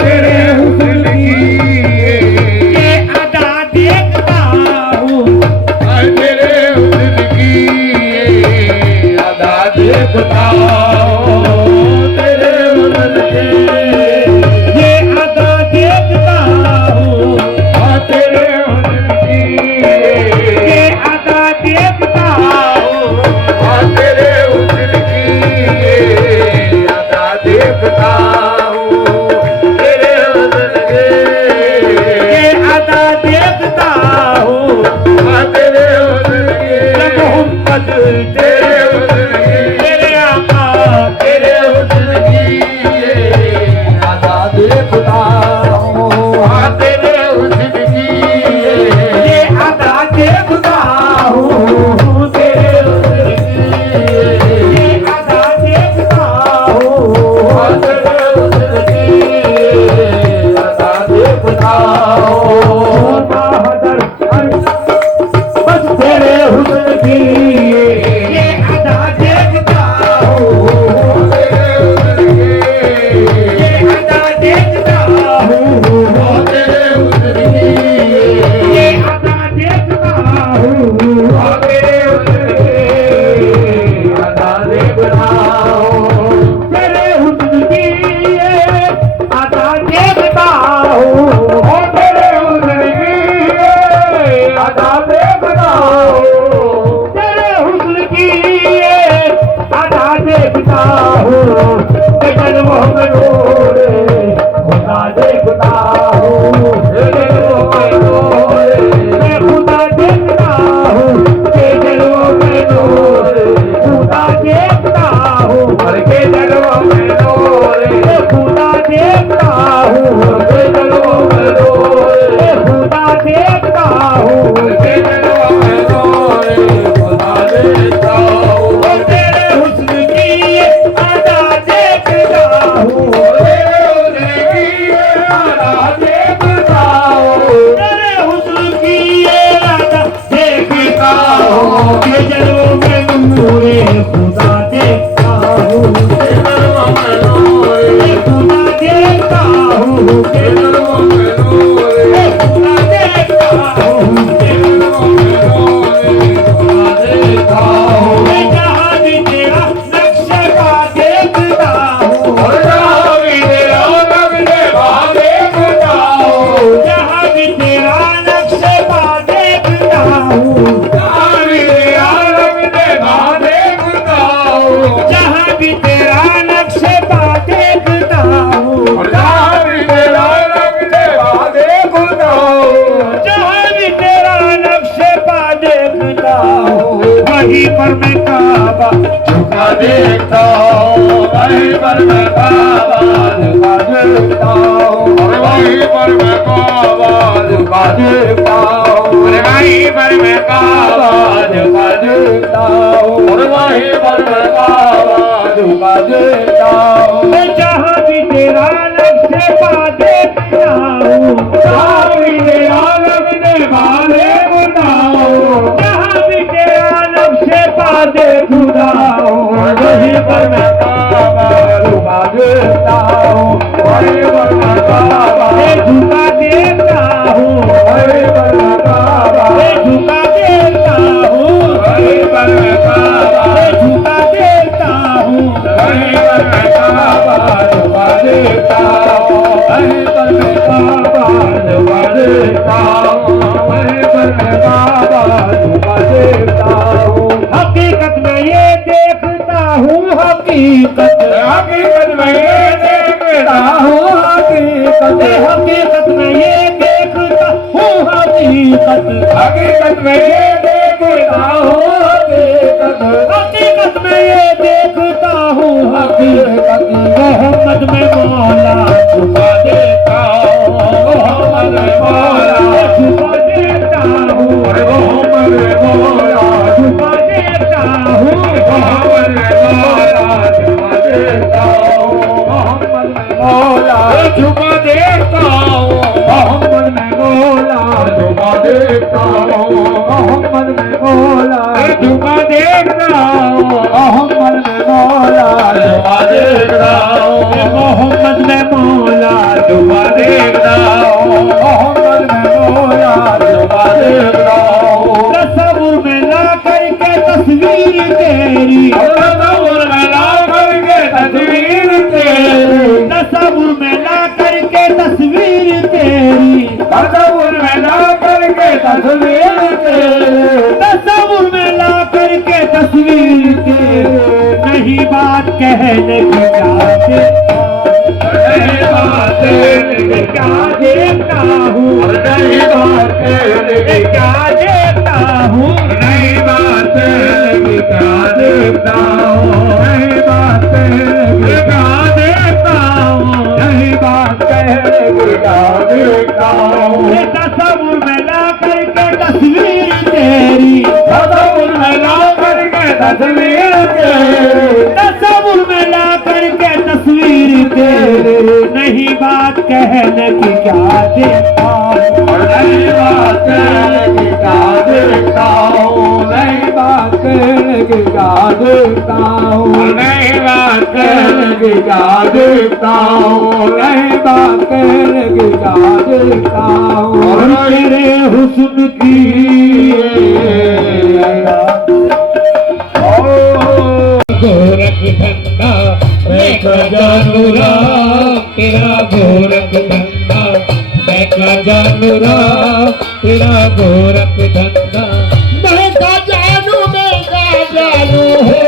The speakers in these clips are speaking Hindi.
तेरे हुस्न की ये अदा देखता हूँ, तेरे हुस्न की ये अदा देखता हूँ, तेरे हुस्न की ये अदा देखता हूँ, तेरे हुस्न की ये अदा देखता हूँ, तेरे हुस्न की ये अदा देखता हूँ, तेरे हुस्न की ये अदा देखता हूँ, तेरे हुस्न की मोहब्बत तेरे हुस्न की तेरे आका तेरे हुस्न की ये अदा देखता हूँ, तेरे हुस्न की ये अदा देखता हूँ, तेरे हुस्न की ये अदा देखता हूँ, तेरे हुस्न की ये अदा देखता हूँ, बहादुर बस तेरे हुस्न की ये अदा देखता हूँ, तेरे हुस्न की ये अदा देखता हूँ, तेरे हुस्न की ये अदा देखता हूँ, तेरे हुस्न की अदा देखता हूँ, तेरे हुस्न की ये अदा देखता हूँ, तेरे हुस्न की ये अदा देखता हूँ, तेरे हुस्न की ये अदा देखता हूँ, तेरे मोह में नूर खुदा देखता हूँ, तेरे मोह में नूर मैं खुदा देखता हूँ, तेरे मोह में नूर खुदा देखता हूँ, के जन्मों में नूर खुदा देखता हूँ, के जन्मों में नूर खुदा देखता हूँ, के जन्मों में नूर खुदा देखता हूँ, तेरे हुस्न की ये अदा देखता हूँ, तेरे हुस्न की ये अदा देखता हूँ, तेरे हुस्न की ये अदा देखता हूँ, के जन्मों में नूर खुदा देखता हूँ, के जन्मों में नूर खुदा देखता हूँ, के जन्मों में नूर खुदा देखता हूँ, के जन्मों में नूर खुदा देखता हूँ, मैं जहाँ भी तेरा नक्शे का देखता हूँ, जहाँ भी तेरा नक्शे का देखता हूँ, जहाँ भी तेरा नक्शे का देखता हूँ, जहाँ भी तेरा नक्शे का देखता हूँ, जहाँ भी तेरा नक्शे का देखता हूँ, जहाँ भी तेरा नक्शे का देखता हूँ, जहाँ भी तेरा नक्शे का देखता हूँ, वहीं पर मैं काबा झुका देखता हूँ, वहीं पर मैं काबा झुका देखता हूँ, वहीं पर मैं काबा झुका देखता हूँ, वहीं पर मैं काबा झुका देखता हूँ, वहीं पर मैं काबा झुका देखता हूँ, जहाँ भी तेरा नक्शे का देखता हूँ, जहाँ भी तेरा नक्शे का देखता हूँ, जहाँ भी तेरा नक्शे का देखता हूँ, वहीं पर मैं काबा झुका देखता हूँ, वहीं पर मैं काबा झुका देखता हूँ, वहीं पर मैं काबा झुका देखता हूँ, वहीं पर मैं काबा झुका देखता हूँ, वहीं पर मैं काबा झुका देखता हूँ, वहीं पर मैं काबा झुका देखता हूँ, वहीं पर मैं काबा झुका देखता हूँ, हकीकत में ये देखता हूँ, हकीकत हकीकत में ये देखता हूँ, हकीकत में ये देखता हूँ, हकीकत में ये देखता हूँ, हकीकत में ये देखता हूँ, हकीकत मोहम्मद में मौला छुपा देता हूँ, मोहम्मद में मौला छुपा देता हूँ, मोहम्मद में मौला छुपा देता हूँ, मोहम्मद में मौला छुपा देता हूँ, मोहम्मद में मौला छुपा देता हूँ, मोहम्मद में मौला छुपा देता हूँ, मोहम्मद में मौला छुपा देखता हूँ, मोहम्मद में मौला छुपा देखता हूँ, मोहम्मद में मौला दुआ देखता हूँ, मोहम्मद में मौला दुआ देखता हूँ। तस्वीर में ला करके तस्वीर तेरी, तस्वीर में ला करके तस्वीर तेरी, तस्वीर में ला करके तस्वीर तेरी, तस्वीर में ला करके तस्वीर तेरी, तस्वीर में ला करके तस्वीर तेरी। नहीं बात कहने की क्या नहीं बात कहने क्या देखता हूँ, नहीं बात कहने क्या देखता हूँ, नहीं बात कहने क्या देखता हूँ, नहीं बात कहने क्या देखता हूँ, नहीं बात कहने क्या देखता हूँ। तस्वीर में ला करके तस्वीर तेरी, तस्वीर में ला करके तस्वीर तेरी, तस्वीर में ला करके तस्वीर तेरी। नहीं बात कहने की क्या देखता हूँ, नहीं बात कहने की क्या देखता हूँ, नहीं बात कहने की क्या देखता हूँ, नहीं बात कहने की क्या देखता हूँ, नहीं बात कहने की क्या देखता हूँ। और तेरे हुस्न की गोरख धंधा मैं जानू राम, तेरा गोरख धंधा मैं जानू राम, तेरा गोरख धंधा मैं जानू हो,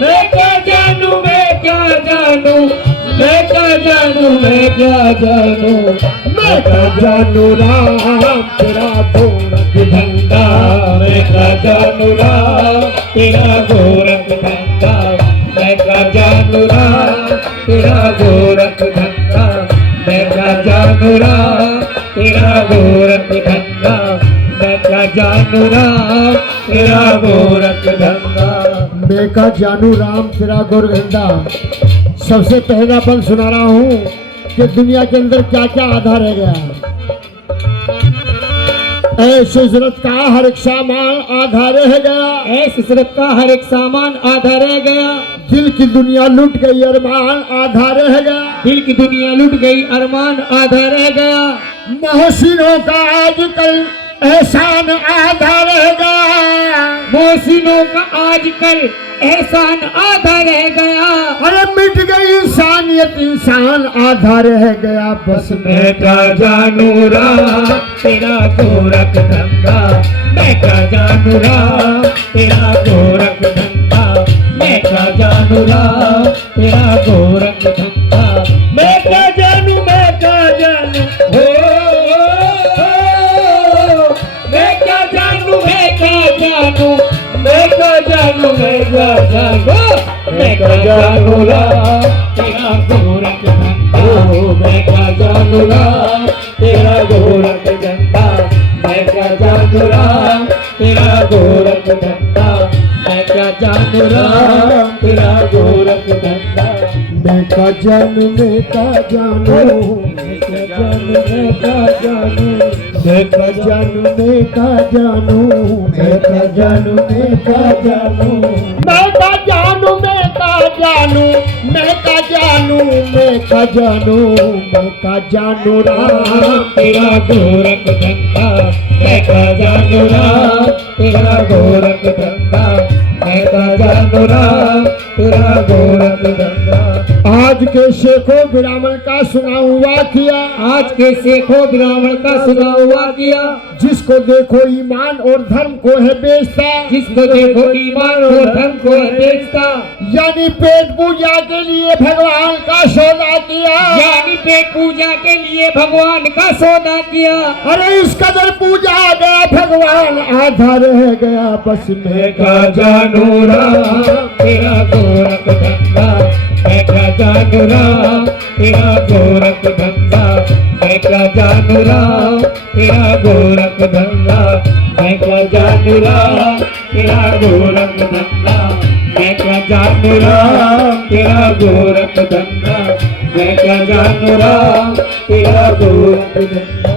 मैं जानू मैं जानू, मैं जानू मैं जानू, मैं जानू राम तेरा गोरख धंधा, मैं जानू राम तेरा गोरख धंधा, मैं जानू राम तेरा गोरख धंधा, मैं जानू राम तेरा गोरख धंधा, मैं जानू राम तेरा गोरख धंधा, मैं का जानू राम तेरा गोरख धंधा। सबसे पहला पल सुना रहा हूँ कि दुनिया के अंदर क्या क्या आधा रह गया। ऐसे जरूरत का हर एक सामान आधा रह गया, ऐसी जरूरत का हर एक सामान आधा रह गया, दिल की दुनिया लूट गई अरमान आधा रह गया, दिल की दुनिया लूट गई अरमान आधा रह गया, मोहसिनों का आजकल एहसान आधा रह गया, मोहसिनों का आजकल एहसान आधा रह गया। अरे मिट गई इंसानियत इंसान आधा रह गया, बस मैं का जानू राम तेरा गोरख धंधा, मैं का जानू राम तेरा गोरख धंधा, मैं का जानू राम तेरा गोरख धंधा, मैं का जानू हो, मैं का जानू मैं का जानू मैं का जानू मैं का जानू राम तेरा गोरख धंधा, मैं का जानू राम तेरा गोरख धंधा, मैं का जानू राम तेरा गोरख धंधा, मैं का जानू राम तेरा गोरख धंधा, मैं का जानू मैं का जानू, मैं का जानू मैं का जानू, मैं का जानू मैं का जानू, मैं का जानू मैं का जानू, मैं का जानू मैं का जानू, मैं का जानू मैं का जानू, मैं का जानू राम तेरा गोरख धंधा, मैं का जानू राम तेरा गोरख धंधा, मैं का जानू राम तेरा गोरख धंधा। आज के शेखों ब्राह्मण का सुना हुआ किया, आज के शेखों ब्राह्मण का सुना हुआ किया, जिसको देखो ईमान और धर्म को है बेचता, जिसको देखो ईमान और धर्म को है बेचता, यानी पेट पूजा के लिए भगवान का सौदा किया, यानी पेट पूजा के लिए भगवान का सौदा किया। अरे इस कदर पूजा गया भगवान आधा रह गया, बस मैं का जानू राम तेरा गोरख धंधा, मैं का जानू राम तेरा गोरख धंधा, मैं का जानू राम तेरा गोरख धंधा, मैं का जानू राम तेरा गोरख धंधा, मैं का जानू राम तेरा गोरख धंधा, मैं का जानू राम तेरा गोरख धंधा।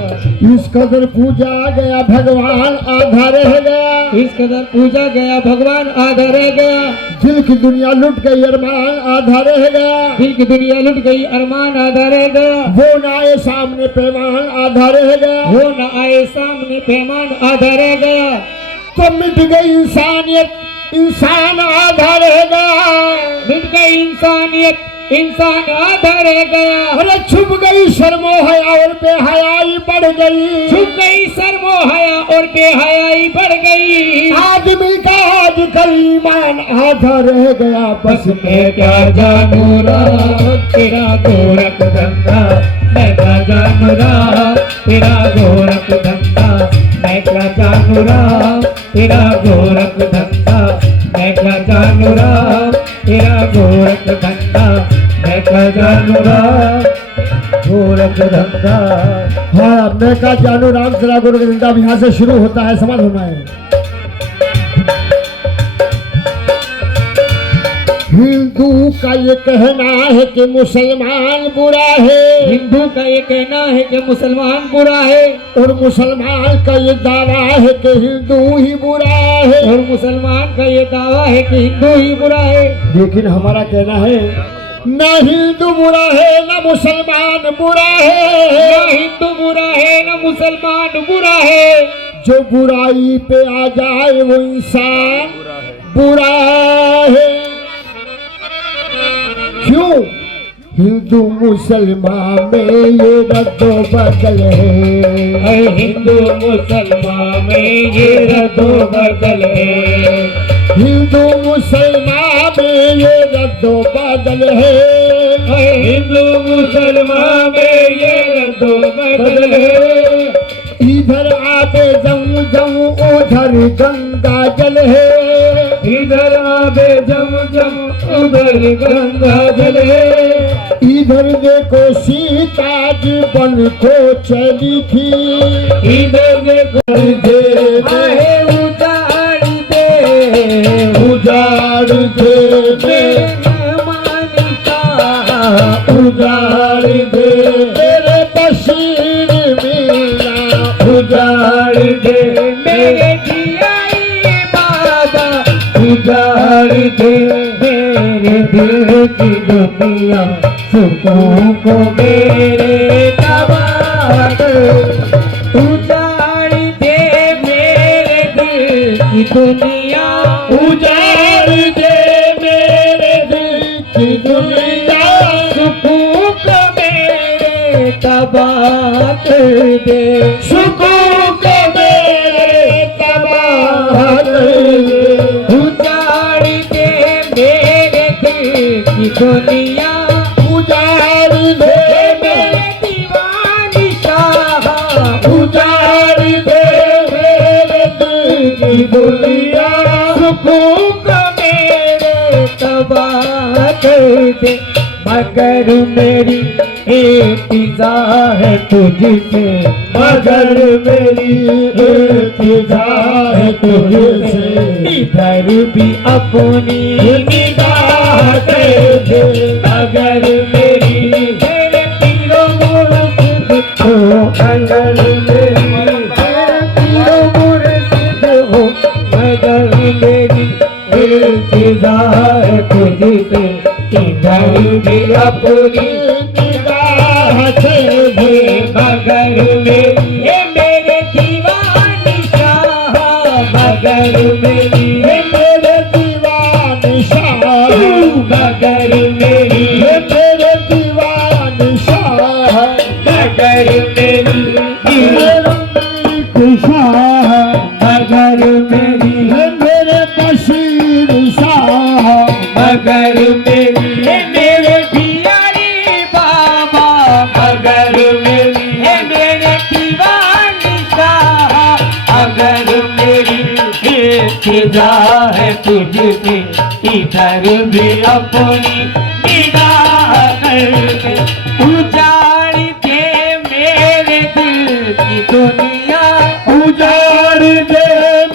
इस कदर पूजा गया भगवान आधा रह गया, इस कदर पूजा गया भगवान आधा रह गया। दिल की दुनिया लुट गई अरमान आधा रह गया। दिल की दुनिया लुट गई अरमान आधा रह गया। वो न आए सामने पैमान आधा रह गया। वो न आए सामने पैमान आधा रह गया। तो मिट गई इंसानियत इंसान आधा रह गया। मिट गई इंसानियत इंसान आधा रह गया। अरे छुप गई शर्मो हया और बेहयाई बढ़ गई। छुप गई शर्मो हया और बेहयाई बढ़ गई। आदमी का आजकल ईमान आधा रह गया। बस मैं क्या जानू रहा तेरा गोरख धंधा। मैं क्या जानू रहा तेरा गोरख धंधा। मैं क्या जानू रहा तेरा गोरख धंधा। मैं क्या जानू रहा तेरा गोरख धंधा। मैं क्या जानू रहा गोरख धंधा। हाँ मैं का जानू राम तेरा गुरु का धंधा यहाँ से शुरू होता है। समझ होना है। हिंदू का ये कहना है कि मुसलमान बुरा है। हिंदू का ये कहना है कि मुसलमान बुरा है। और मुसलमान का ये दावा है कि हिंदू ही बुरा है। और मुसलमान का ये दावा है कि हिंदू ही बुरा है। लेकिन हमारा कहना है न हिंदू बुरा है न मुसलमान बुरा है। न हिंदू बुरा है न मुसलमान बुरा है। जो बुराई पे आ जाए वो इंसान बुरा है। क्यों? हिंदू मुसलमान में ये रद्दो बदल है। हिंदू मुसलमान में ये रद्दो बदल है। हिंदू मुसलमान में ये रद्दो बदल है। हिंदू मुसलमान में ये रद्दो बदल है। इधर आबे जमू जमू उधर गंगा जल है। इधर आबे जम जम उधर गंगा जल है। इधर देखो सीता जी बन को चली थी। इधर देखो दे उजाड़ दे उजाड़ दे मानिका उजाड़ दे तेरे बशीर मिला उजाड़ दे मेरे जियाई बाबा। उजाड़ दे मेरे दिल की दुनिया। सुकून को मेरे तबाह। उजाड़ दे मेरे दिल की दुनिया। उजाड़ दे मेरे दिल की दुनिया। सुकून को मेरे तबाह कर दे। सुकून को मेरे तबाह कर दे। उजाड़ दे मेरे दिल की दुनिया। उजाड़ दे मेरे दीवानी शाह। उजाड़ दे मेरे दिल की दुनिया। सुकून को मेरे तबाह कर दे। मगर मेरी इल्तिजा है तुझसे। मगर मेरी इल्तिजा है तुझसे। इधर भी अपनी निगाह दे दे। मगर मेरी मेरे पीरो मुर्शिद हो। मगर मेरी मेरे पीरो मुर्शिद हो। मगर मेरी इल्तिजा है तुझसे। इधर भी अपनी निगाह से दे। मगर मेरे दीवानी शाह। मगर मेरी मेरे दीवान शाह। मगर मेरी मेरे दीवान शाह। मगर मेरी मेरी खुशाह। मगर मेरी मेरे बशीर शाह। मगर मेरे जियारी बाबा। मगर मेरे दीवानी शाह। अगर मेरी इल्तिजा है तुझसे। इधर भी अपनी निगाह कर दे। उजाड़ दे मेरे दिल की दुनिया। उजाड़ दे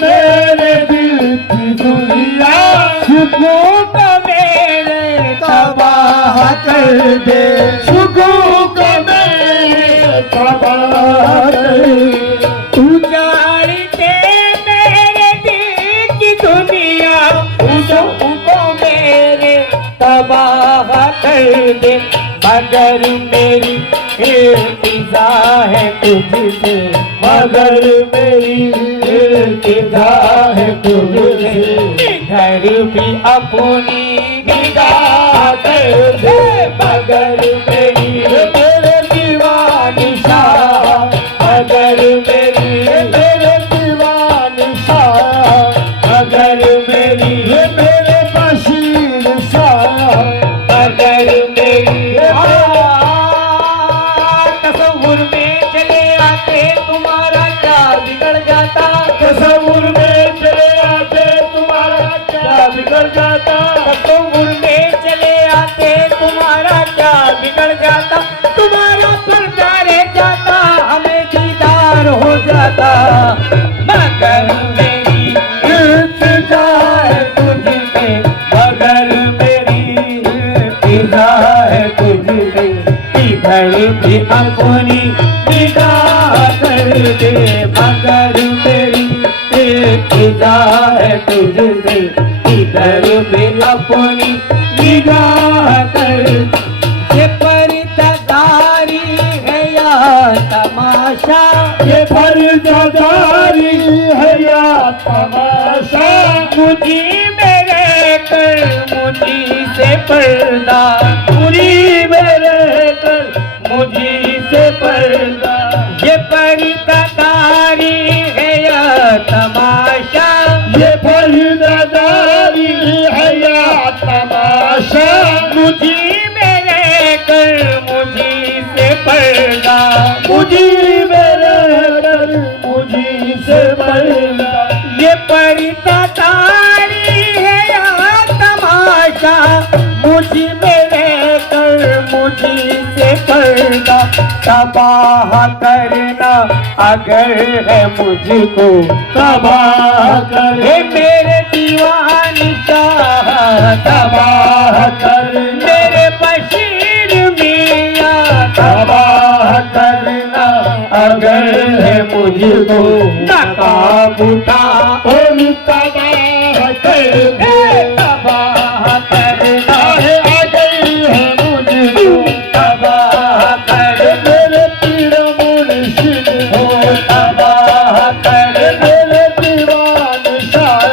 मेरे दिल की दुनिया। सुकून को मेरे तबाह कर दे। सुकून को मेरे तबाह कर दे। उजाड़ दे मेरे दिल निगाह कर दे, मगर मेरी इल्तिजा है तुझसे, मगर मेरी इल्तिजा है तुझसे। इधर भी अपनी निगाह कर दे, मगर मेरी मेरे दीवानी शाह, मगर मेरी मेरे दीवानी शाह, मगर मेरी मेरे बशीर शाह, मगर मेरी तसव्वुर में चले आते तुम्हारा क्या बिगड़ जाता, तसव्वुर में चले आते तुम्हारा क्या बिगड़ जाता, तसव्वुर में चले आते तुम्हारा क्या बिगड़ जाता, तुम्हारा पर्दा रह जाता हमें दीदार हो जाता, मगर मेरी इल्तिजा है तुझसे, मगर मेरी इल्तिजा है तुझसे। इधर भी अपनी निगाह कर दे, मगर मेरी इल्तिजा है तुझसे। इधर भी अपनी निगाह कर दे। ये पर्दादारी है या तमाशा, ये पर्दादारी है या तमाशा, मुझी मेरे कर मुझी से पर्दा, मुझी मेरे कर मुझी से पर्दा। ये पर्दादारी है या तमाशा, ये पर्दादारी है या तमाशा, मुझी मेरे कर मुझी से पर्दा, मुझी मेरे कर मुझी से पर्दा। ये पर्दादारी है या तमाशा, मुझी मेरे कर मुझी से पर्दा। तबाह करना अगर है मुझको, तबाह करे मेरे दीवानी शाह, तबाह कर मेरे बशीर मियां, तबाह करना अगर है मुझको, नकाब उठा और तबाह कर दे, तबाह करना है आ गई है मुझको, तबाह कर मेरे पीर मुर्शिद हो, तबाह कर मेरे दीवान शाह,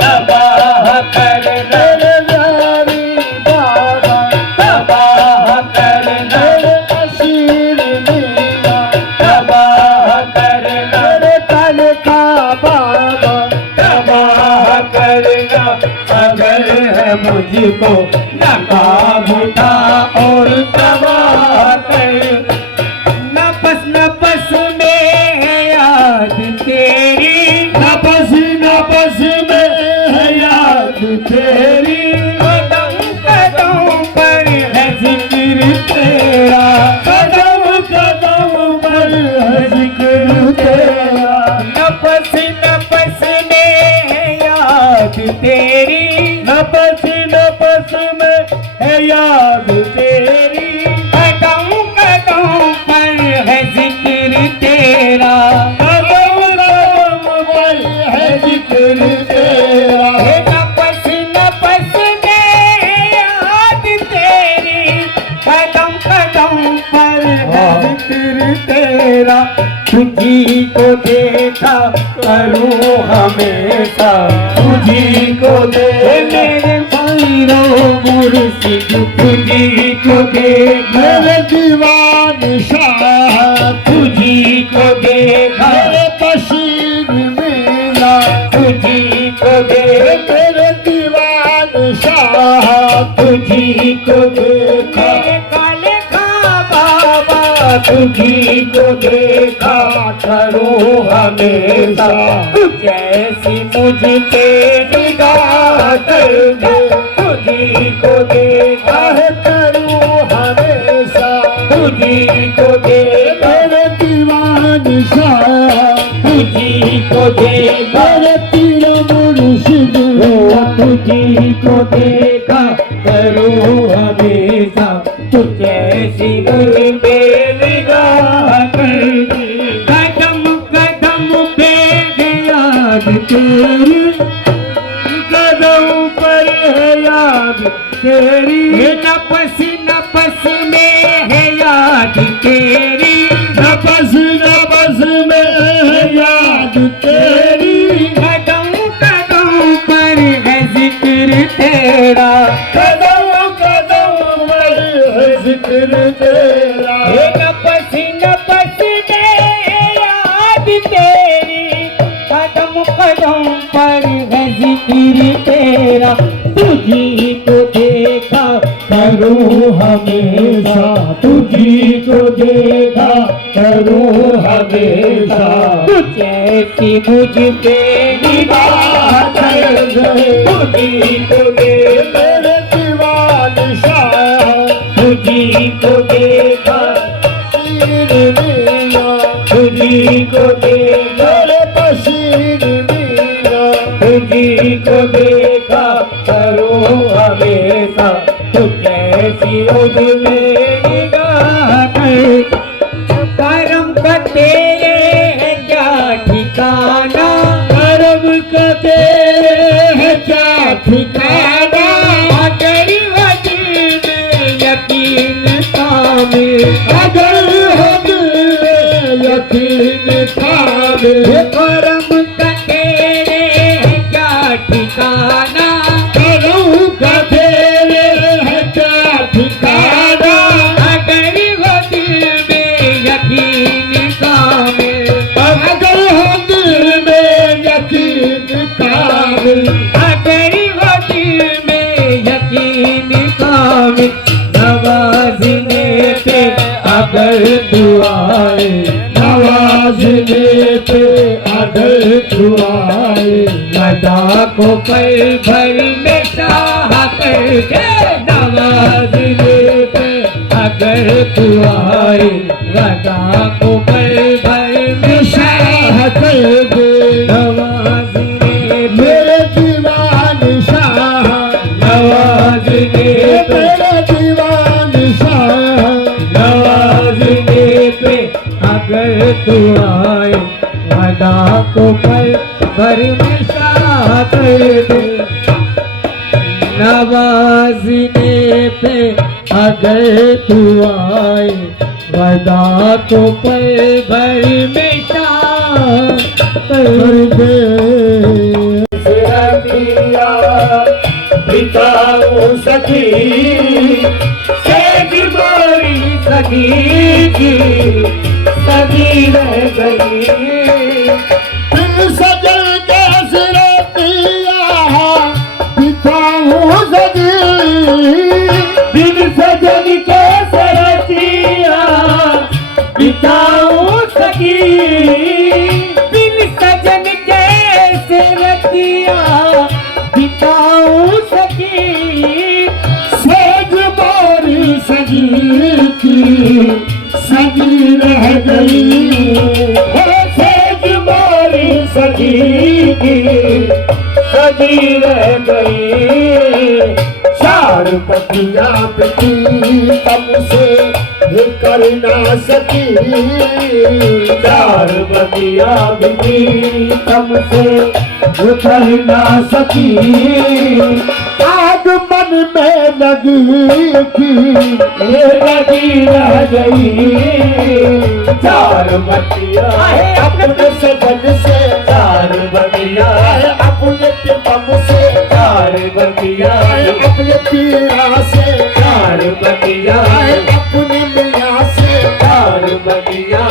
तबाह कर मेरे यारी बाबा, तबाह कर मेरे बशीर मियां, तबाह कर मेरे कल का बाबा, तबाह करना अगर है मुझको, नकाब उठा और तबाह कर। नफस नफस में है याद तेरी, नफस नफस में है याद तेरी, कदम कदम पर है जिक्र तेरा, कदम कदम पर है जिक्र तेरा। नफस नफस में है याद तेरी, नफस नफस में है याद तेरी, कदम कदम पर है जिक्र तेरा, कदम कदम पर है जिक्र तेरा। नफस नफस में है याद तेरी, कदम कदम पर है जिक्र तेरा। तुझी को देखा करूं हमेशा, तुझी को दे मेरे भैरो मुर्शिद, तुझी को देख मेरे दीवान शाह, तुझी को देखा मेरे बशीर मियां, तुझी को देख मेरे दीवान शाह, तुझी को देख मेरे काले खा बाबा, तुझी को देखा करूं हमेशा, जैसी मुझ पे निगाह कर दे, तुझी को देखा है करूं हमेशा, तुझी को देख मेरे दीवान शाह, तुझी को देख मेरे पीर मुर्शिद हो, तुझी को देखा करूं हमेशा, तू जैसी मुझ पे निगाह कर दे। कदम कदम पे है याद तेरी, कदम पर है याद तेरी, नफस नफस में है याद तेरी, नफस नफस में है याद तेरी, कदम कदम पर है जिक्र तेरा, कदम कदम पर है जिक्र तेरा। नफस नफस में है याद तेरी, कदम कदम पर है जिक्र तेरा, तुझी को देखा करूं हमेशा, तुझी को देखा करूं हमेशा, तुझ ऐसी मुझ पे निगाह कर गए, तुझी को देखा मेरे दीवान शाह, तुझी को देखा, बशीर मियां, तुझी को देखा, मेरे बशीर मियां, तुझी को देखा करो हमेशा, तुझ ऐसी मुझ में निगाह कर, करम का तेरे है क्या ठिकाना, करम का तेरे है क्या ठिकाना, अगर वजह में यकीन कामिल, अगर हम यकीन पावे, करम का तेरे है क्या ठिकाना, करम का तेरे है क्या ठिकाना, अगर वो दिल में यकीन कामिल, अगर हम दिल में यकीन कामिल, अगर वो दिल में यकीन कामिल, नवाजने पे अगर दुआए, नवाजने पे अगर दुआए, अदा को पल भर में चाह करके, नवाजने पे अगर दुआए, अदा को पल भर में चाह कर दे नवाजने पे, मेरे दीवान शाह, नवाजने पे, मेरे दीवान शाह, नवाजने पे अगर तू आए, अदा को पल भर में शाह कर दे, नवाजने पे अगर तू आए, वदा को पल भर में शाह कर दे। दिया बिताऊं सखी, सेज मोरी सगी की सगी रह गई, दिल सजल के सिरतिया बिताऊं सखी, दिल सजन के सरतिया बिताऊं सकी, दिल सजन के सरतिया बिताऊं सकी, सेज मोरी सजी की सजी रह गई, हो सेज मोरी सजी की सजी रह गई, चार पतिया बिती तम से कर ना सकी, चार बतिया बिती तम से कर ना सकी, आग मन में लगी थी, ये लगी रह गई, चार बतिया अपने सजन से, चार बतिया अपने पिपम से, चार बतिया अपने पिया से, चार बतिया अपने मियाँ से, चार बतिया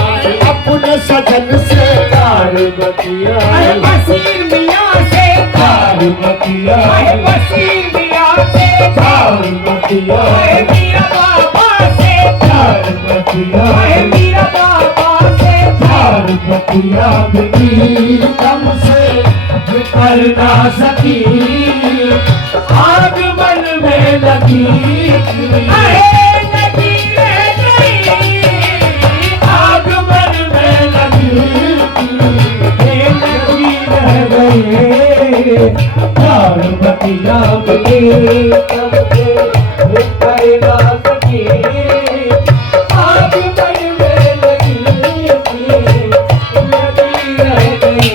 अपने सजन से, चार बतिया बशीर मियाँ से, चार बतिया बशीर मियाँ से, चार बतिया मीरा बाबा से, चार बतिया मीरा बाबा से, चार बतिया बिती तम से कर ना सकी, आग मन में लगी, लगी रह गई, आग मन में लगी, लगी रह गई, चार बतिया बिती तम से कर ना सकी, आग मन में लगी, लगी रह गई,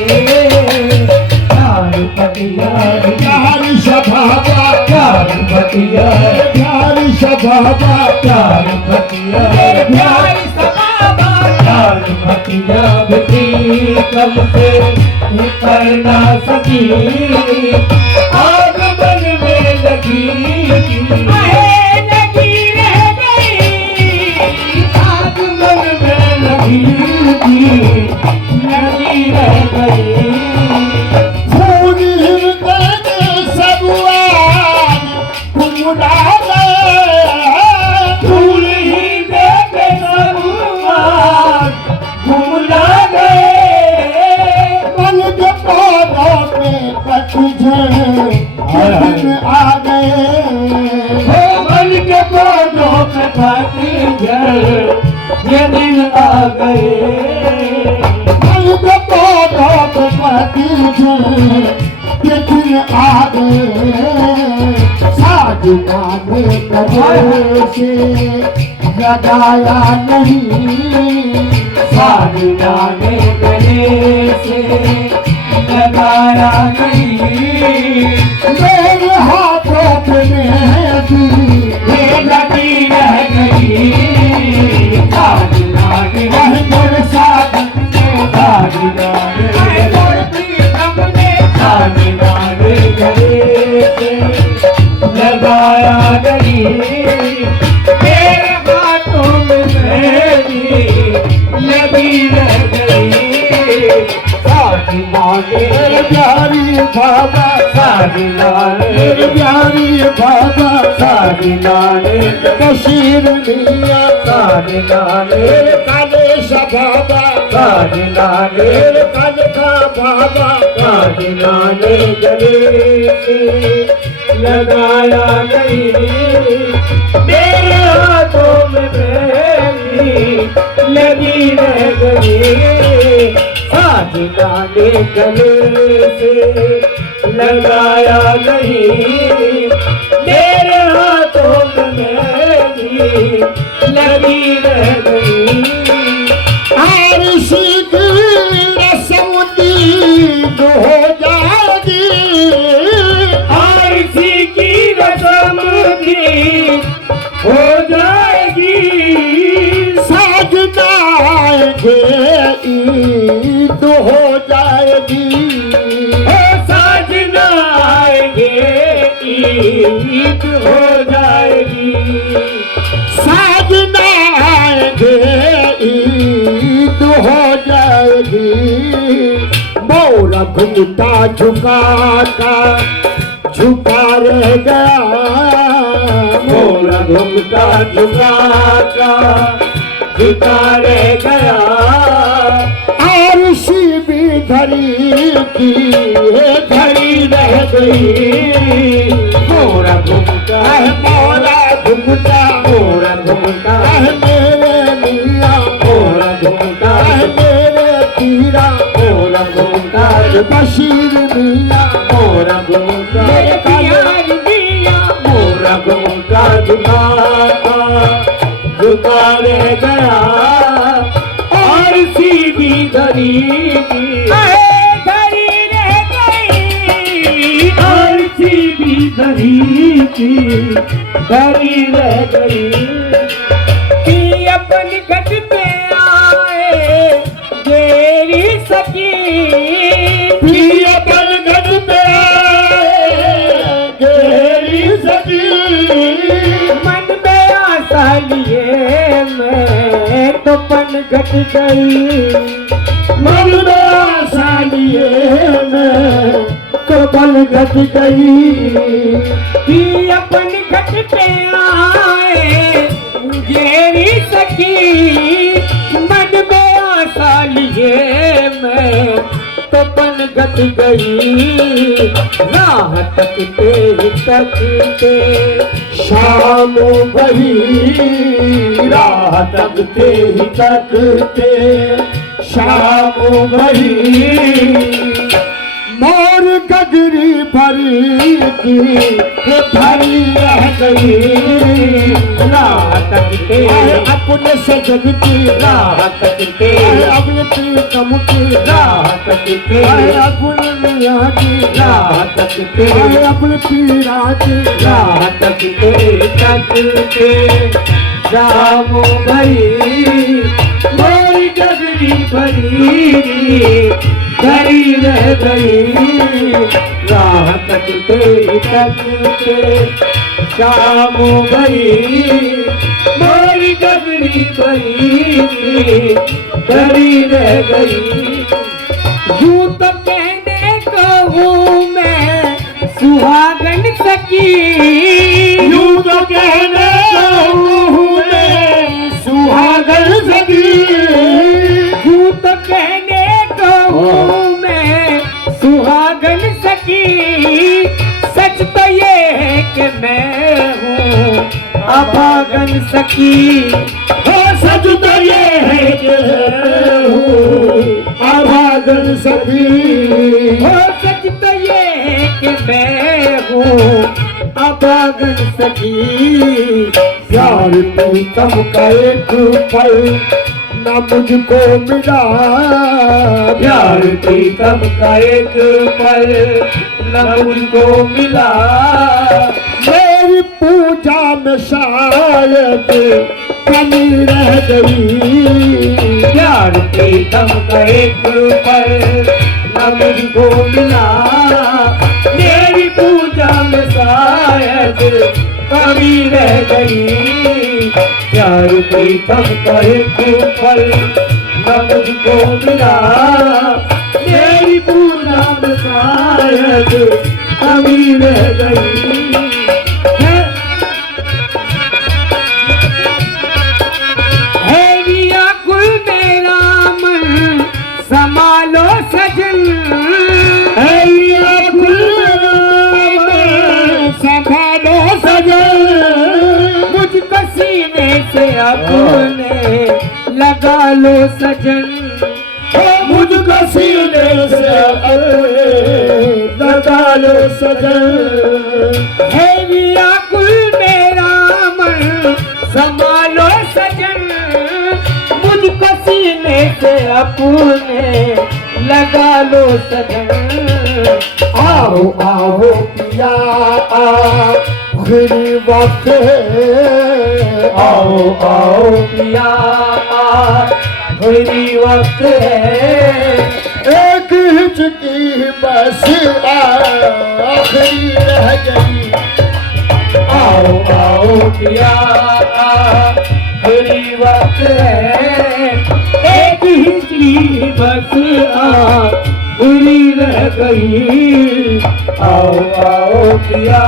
चार बतिया प्यार शबाबा, चार बतिया प्यार बाबा प्यार भतिया प्यार सबाबा प्यार भतिया भी कम से करना सकी आग मन में लगी आहे लगी रह गई आग मन में लगी रह गई फूल हृदय सब कुमड़ा फूल ही देखे सब भूला गए मन के पौधों में पतझड़ आ गए मन के पौधों पे पतझड़ ये दिन आ गए मन के पौधों पे पतझड़ ये दिन आ गए साजना में कभी से लगाया नहीं साजना ने गले से लगाया नहीं मेरे हाथों पे मेहंदी ये लगी रह गई साजना ने मेरे साथ साजना आहे ने मोर प्रीतम ने साजना ने गले से लगाया नहीं तेरे हाथों में मेरी लगी रह गई साजना ने प्यारी बाबा साजना मेरे ने प्यारी बाबा साजना ने बशीर मिया साजना ने मेरे काले सा बाबा साजना ने मेरे काले का बाबा साजना ने गले से लगाया नहीं मेरे हाथों में मेरी लगी रह गई साजना ने गले से लगाया नहीं मेरे हाथों में मेरी लगी रह गई आरसी की रस्म दीद हो जाएगी आरसी की रस्म भी हो जाएगी साजना आएंगे ईद हो जाएगी ओ साजना आएंगे ईद हो जाएगी साजना आएंगे ईद हो जाएगी मोरा घुमटा झुका रह गया मोरा घुमटा झुका रह गया आरसी भी धरी की घड़ी रह गई मोरा घुमटा मोरा घुमटा मोरा घुमटा मेरे मियाँ मोरा घुमटा मेरे पीरा मोरा घुमटा बशीर मियाँ मोरा घुमटा मेरे काले प्यार दिया मोरा घुमटा झुका रह गया और सी भी धरी आहे धरी रह गई और सी भी धरी रह गई कि अपनी घट पे आए तेरी सकी प्रिय पलगट पे गेरी सकी मन में आशा लिए मैं तो पन घट गई मन में आशा लिए मैं कपल घट गई कि अपनी घट पे आए गेरी सकी मन में आशा लिए मैं तो पन घट गई राह तकते शाम भरी राह तकते शाम भरी मोर गगरी भरी की भरी रह गई राह तकते अपने सजन की राह तकते अपने प्रीतम की राह तकते अपने मियाँ की राह तकते अपने पीरा की राह तकते शाम भई मोरी डगरी भरी धरी रह गई राह तकते शाम भई मोरी डगरी भरी धरी रह गई यूं तो कहने को हूँ मैं सुहागन सकी, यूं तो कहने को हूँ मैं सुहागन सकी, यूं तो कहने को हूँ मैं सुहागन सकी। सच तो ये है कि मैं हूँ अभागन सकी। हो सच तो ये है कि हूँ अभागन सखी, हो सच तो ये है कि मैं हूँ अभागन सखी। प्यार प्रीतम का एक पल न मुझको मिला, प्यार प्रीतम का एक पल न मुझको मिला मेरी पूजा में शायद कमी रह गई, प्यार प्रीतम का एक पल न मुझको मिला मेरी पूजा में शायद कमी रह गई प्यार प्रीतम का एक पल न मुझको मिला मेरी पूजा में शायद कमी रह गई संभालो सजन, संभालो सजन, मुझको सीने से अपने लगा लो सजन, मुझको सीने से अपने लगा लो सजन। है व्याकुल मेरा मन संभालो सजन, मुझको सीने से अपने लगा लो सजन। आओ आओ पिया आखिरी वक्त है, आओ आओ पिया आखिरी वक्त है एक हिचकी बस आखिरी रह गई। आओ आओ पिया आखिरी वक्त है एक हिचकी बस आखिरी रह गई आओ आओ पिया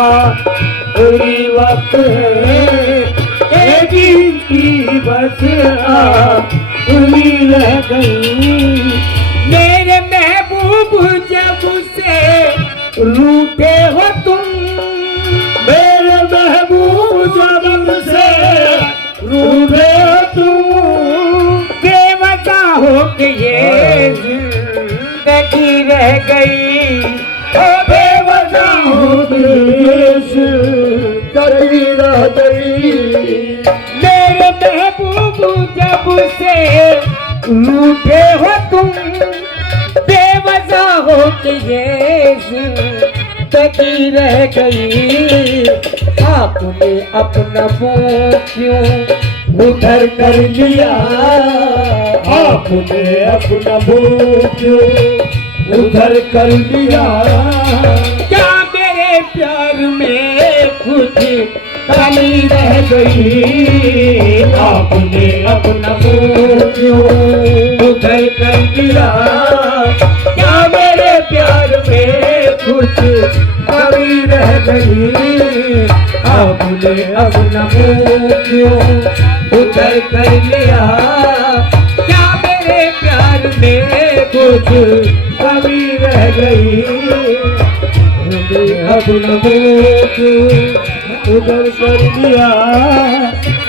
आखिरी वक्त है एक हिचकी बस आखिरी रह गई मेरे महबूब जब से रूठे हो तुम, मेरे महबूब जब से रूठे हो तुम, बेवजह हो के ये जिंदगी रह गई, ओ बेवजह हो देश करी रह गई। मेरे महबूब जब से रूठे हो तुम, बेवजह हो के ये जिंदगी रह गई। आपने अपना मुंह क्यों उधर कर लिया, आपने अपना मुंह क्यों उधर कर लिया, क्या मेरे प्यार में कुछ कमी रह गई आपने अपना मुंह क्यों उधर कर दिया क्या मेरे प्यार में कुछ कमी रह गई आपने अपना मुंह क्यों उधर कर लिया क्या मेरे प्यार में कुछ कमी रह गई अपना मुंह क्यों उधर कर दिया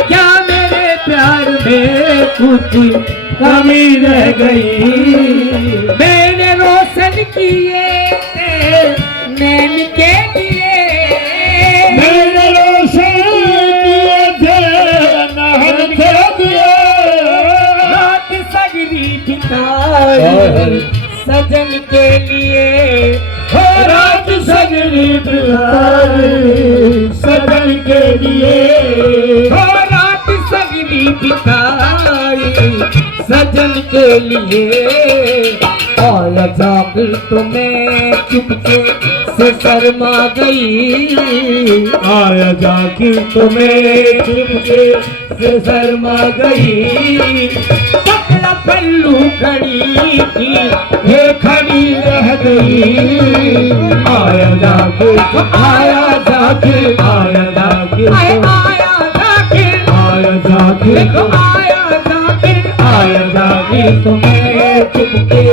क्या मेरे प्यार में कुछ कमी रह गई मैंने रोशन किए थे नैन के लिए, मैंने रोशन किए थे नहर के दिए, रात सगरी बिताई सजन के लिए हो रात सजनी बिताई सजन के लिए हो रात सजनी बिताई सजन के लिए आया जाकर तुम्हें चुपके से शर्मा गई आया जाके तुम्हें चुपके से शर्मा गई पकड़ा पल्लू खड़ी थी ये खड़ी रह गई आया जाके आया जाके आया जाके आया जाकर आया जाके देखो आया जाकर आया जाके तुम्हें चुपके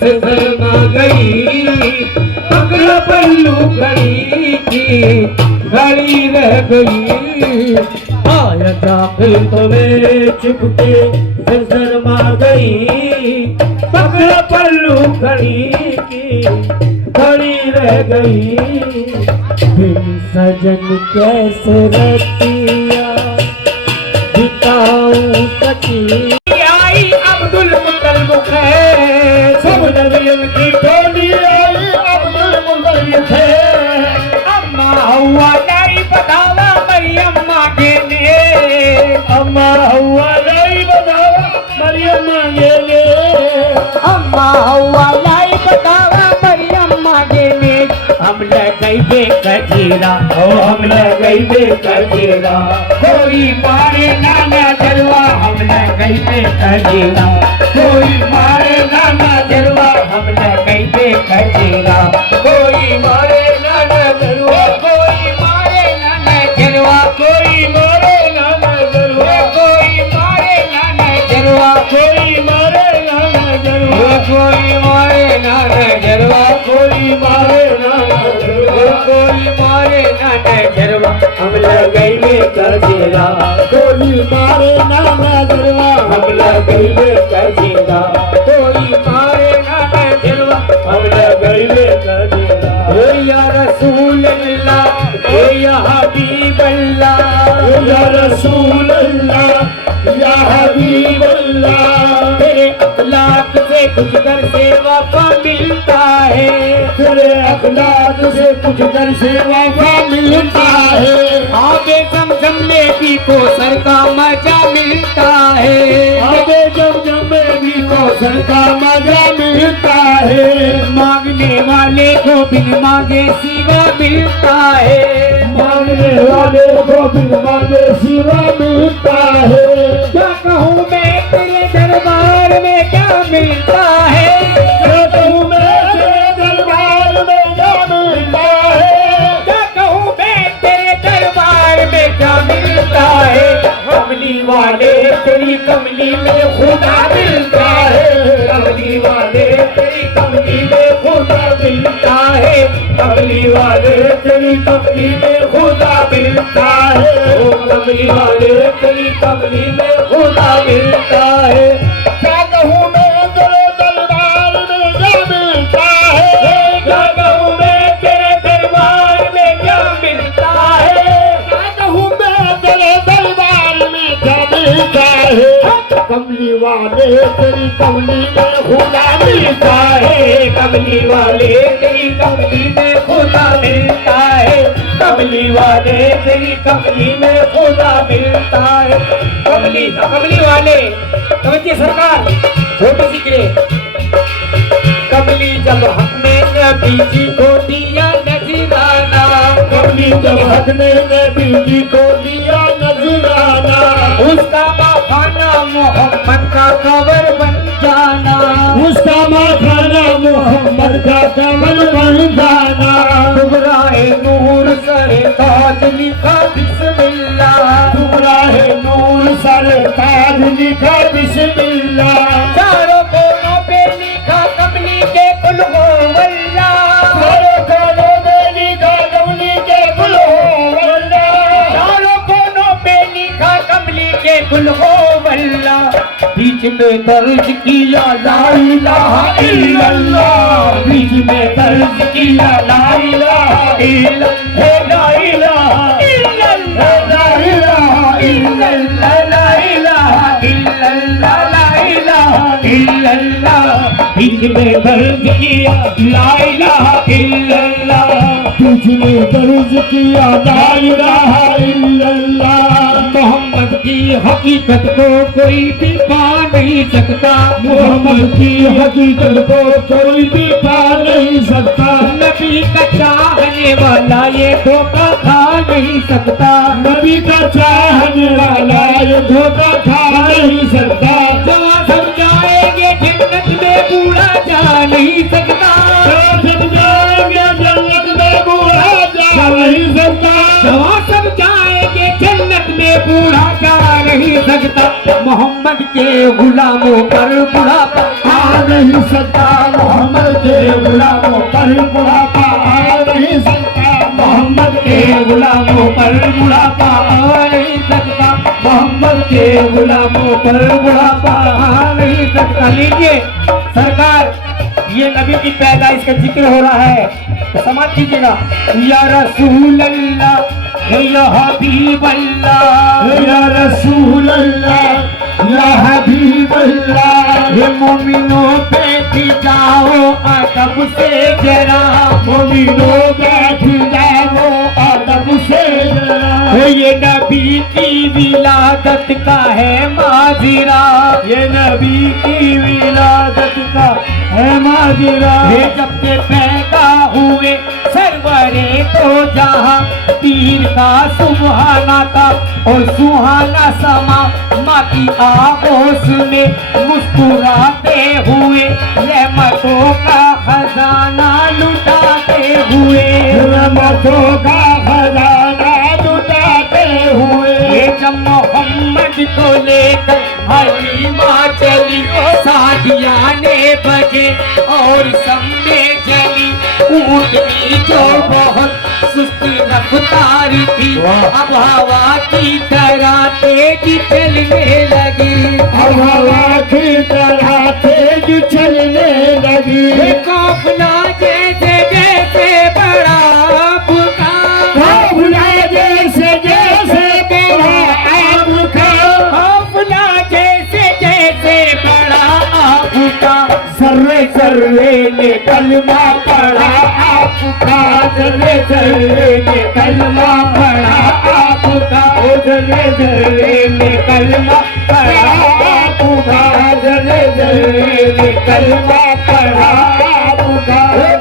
से शर्मा गई पकड़ा पल्लू खड़ी थी खड़ी रह गई आया जाके तुम्हें चुपके से शर्मा गई पकड़ा पल्लू खड़ी की खड़ी रह गई बिन सजन कैसे रतिया बिताऊं सकी आई अब्दुल मुत्तलिब है सब नबियन की टोली आई अब्दुल मुत्तलिब है अम्मा हुआ नहीं बतावा मरियम मांगे ने अम्मा हवा नहीं बतावा मरियम मांगे ले अम्मा हुआ नहीं बतावा मरियम मांगे ने हम लगाई बे कजीरा ओ हम गई बेकजीरा कोई मारे नाना जलवा हम लगाई बे कजीरा कोई मारे नाना जलवा हम लगाई बे कजीरा कोई मारे नाना जलवा कोई मारे नाना जलवा कोई मारे नाना जलवा कोई मारे नाना जलवा कोई मारे नाना जलवा कोई मारे नाना जलवा कोई मारे नाना जलवा कोई मारे नाना जलवा हम गई बेकजीरा कोई मारे नाना जलवा हम गई बेकजीरा कोई मारे नाना जलवा हम गई बेकजीरा ओ या रसूल अल्लाह ओ या हबीब अल्लाह या रसूल अल्लाह या हबीब अल्लाह तेरे अखलाक से कुछ कर सेवा का मिलता है तेरे अखलाक से कुछ कर से वफा मिलता है आगे जमजम में भी कोसर का मजा मिलता है आगे जम में भी कौशल का मजा मिलता है मांगने वाले को बिन मांगे सिवा मिलता है मांगने वाले को बिन मांगे सिवा मिलता है क्या कहूँ मैं तेरे दरबार में क्या मिलता है क्या कहूँ मैं तेरे दरबार में क्या मिलता है क्या कहूँ मैं तेरे दरबार में क्या मिलता है कमली वाले तेरी कमली में खुदा मिलता है कमली वाले तेरी कमली में खुदा मिलता है कमली वाले तेरी कमली में खुदा मिलता है ओ कमली वाले तेरी कमली में खुदा मिलता है क्या कहूँ मैं तेरे दरबार में क्या मिलता है क्या कहूँ मैं तेरे दरबार में क्या मिलता है क्या कहूँ मैं तेरे दरबार में क्या मिलता है कमली वाले तेरी कमली में खुदा मिलता है कमली वाले तेरी कमली में खुदा मिलता है कमली वाले तेरी कमली में खुदा मिलता है कमली वाले समझिए सरकार छोटी सी गिरे कमली जब हमने नबी जी को दिया नजराना कमली जब हक ने नबी जी को दिया नजराना उसका माखाना मोहम्मद का कवर बन जाना उसका माखाना मोहम्मद का कमल बन जाना दुबराए नूर सरे ताज लिखा बिस्मिल्लाह दुबराए नूर सर ताज लिखा बिस्मिल्लाह चारों कोनों पे लिखा कमली के कुल हो वल्लाह सारे कानों में लिखा कमली के कुल हो वल्लाह चारों कोनों पे लिखा कमली के कुल हो वल्लाह बीच में दर्ज किया ला इलाहा इल्लल्लाह बीच में दर्ज किया ला इलाहा इल्लल्लाह ला इलाहा इल्लल्लाह ला इलाहा इल्लल्लाह ला इलाहा इल्लल्लाह ला इलाहा इल्लल्लाह बीच में दर्ज किया ला इलाहा इल्लल्लाह, बीच में दर्ज किया ला इलाहा इल्लल्लाह। मोहम्मद की हकीकत को कोई भी पा नहीं सकता, मोहम्मद की हकीकत को कोई भी पा नहीं सकता। नबी का चाहने वाला ये धोखा खा नहीं सकता, नबी का चाहने वाला ये धोखा खा नहीं सकता। जहाँ सब जाएंगे जन्नत में बूढ़ा जा नहीं सकता, जब जाएंगे जन्नत में बूढ़ा जा नहीं सकता। जहाँ सब जाएंगे जन्नत में बूढ़ा जा नहीं सकता। मोहम्मद के गुलामों पर बुढ़ापा आ नहीं सकता, मोहम्मद के गुलामों पर बुढ़ापा आ नहीं सकता। मोहम्मद के गुलामों पर बुढ़ापा आ नहीं सकता, मोहम्मद के गुलामों पर बुढ़ापा आ नहीं सकता। लीजिए सरकार, ये नबी की पैदाइश का जिक्र हो रहा है, तो समाज कीजिएगा। या रसूल अल्लाह या हबीब अल्लाह, या रसूल अल्लाह या हबीब अल्लाह। ये मोमिनों बैठ जाओ अदब से जरा, मोमिनो बैठ जाओ अदब से जरा। ये नबी की विलादत का है माजिरा, ये नबी की विलादत का है माजिरा। ये जब से पैदा हुए सरवरे तो जहाँ, पीर का सुबहाना था और सुहाना समा, माँ की आगोश में मुस्कुराते हुए रहमतों का खजाना लुटाते हुए, रहमतों का खजाना लुटाते हुए। ये जब मोहम्मद को लेकर हलीमा चली, सादियाने बजे और सम्मे चली, ऊँटनी जो बहुत सुस्त रफ्तार थी, अब हवा की तरह तेज चलने लगी, अब हवा की तरह तेज चलने लगी। ये काफिला जैसे जैसे बड़ा आपका, काफिला जैसे जैसे बड़ा आपका, काफिला जैसे जैसे बड़ा आपका, सर्रे सर्रे ने कलमा पढ़ा आपका। सर्रे सर्रे ने कलमा पढ़ा आपका। ओ सर्रे सर्रे ने कलमा पढ़ा आपका। सर्रे सर्रे ने कलमा पढ़ा आपका।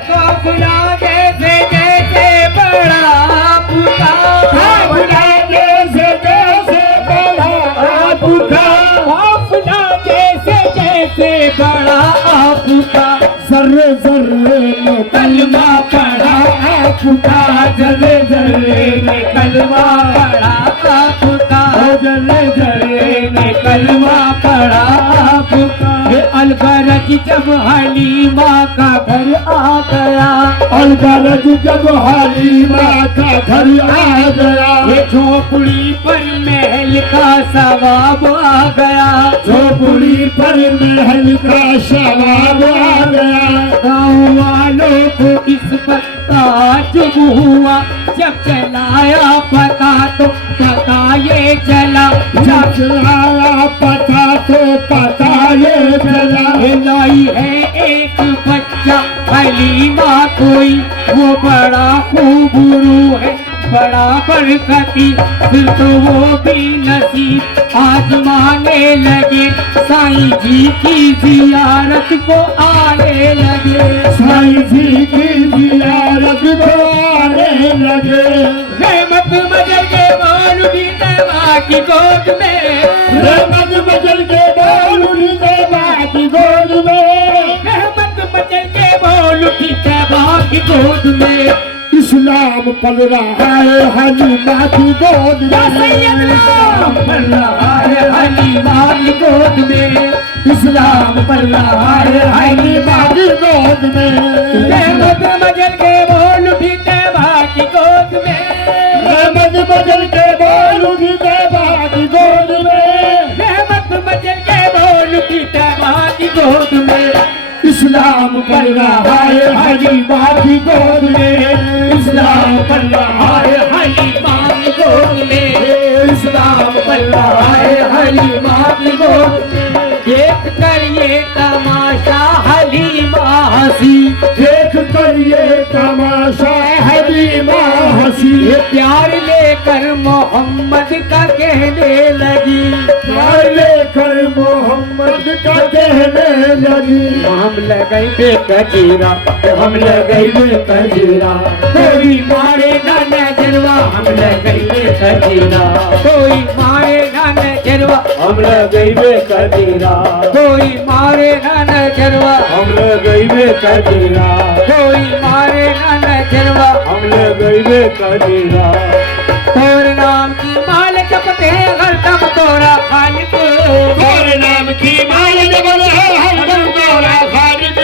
काफिला जैसे जैसे बड़ा आपका, काफिला जैसे जैसे बड़ा आपका। काफिला जैसे जैसे बड़ा आपका, सर्रे सर्रे ने कलमा पढ़ा आपका। सर्रे सर्रे ने कलमा पढ़ा आपका। सर्रे सर्रे ने कलमा पढ़ा आपका। अलगरज जब हलीमा का घर आ गया, अलगरज जब हलीमा का घर आ गया। ये झोपड़ी पर महल का सवाब आ गया, झोपड़ी पर महल का सवाब आ गया। गाँव वालों को इस पर ताजुब हुआ, जब चलाया पता तो पता ये चला, जब चलाया पता तो पता ये चला। लाई है एक बच्चा हलीमा कोई, वो बड़ा खूबरू है बड़ा बरकती, फिर तो वो भी नसीब आजमाने लगे, साईं जी की जियारत को आने लगे, साईं जी की जियारत को आने लगे। रहमत मजल के मौलवी देवा की गोद में, रहमत मचल के मौलवी देवा की गोद में। रहमत मजल के मौलवी देवा की गोद में, इस्लाम पल रहा है हलीमा की गोद या में। सैयदना पल रहा है हलीमा की गोद में, इस्लाम पल रहा है हलीमा की गोद में। रहमत मजल के मौलवी देवा की गोद में, रहमत मचल के मौलवी देवा की गोद में। रहमत मजल के मौलवी देवा की गोद में, इस्लाम पल रहा है हलीमा की गोद में। इस्लाम पल रहा है हलीमा की गोद में। इस्लाम पल रहा है हलीमा की गोद में। देख कर ये तमाशा हलीमा प्यार लेकर मोहम्मद का कहने लगी, प्यार लेकर मोहम्मद का कहने लगी। हम लगाई बेकजीरा, हम लगाई बेकजीरा, कोई मारे ना नजरवा, हम लगाई बेकजीरा, कोई मारे ना नजरवा, हम लगाई बेकजीरा, कोई मारे ना नजरवा, हम लगाई बेकजीरा, कोई मारे ना नजरवा। हम लगाई बेकजीरा। और नाम की माल जपते हरदम तोरा खालिक, और नाम की माल जपते हरदम तोरा खालिक,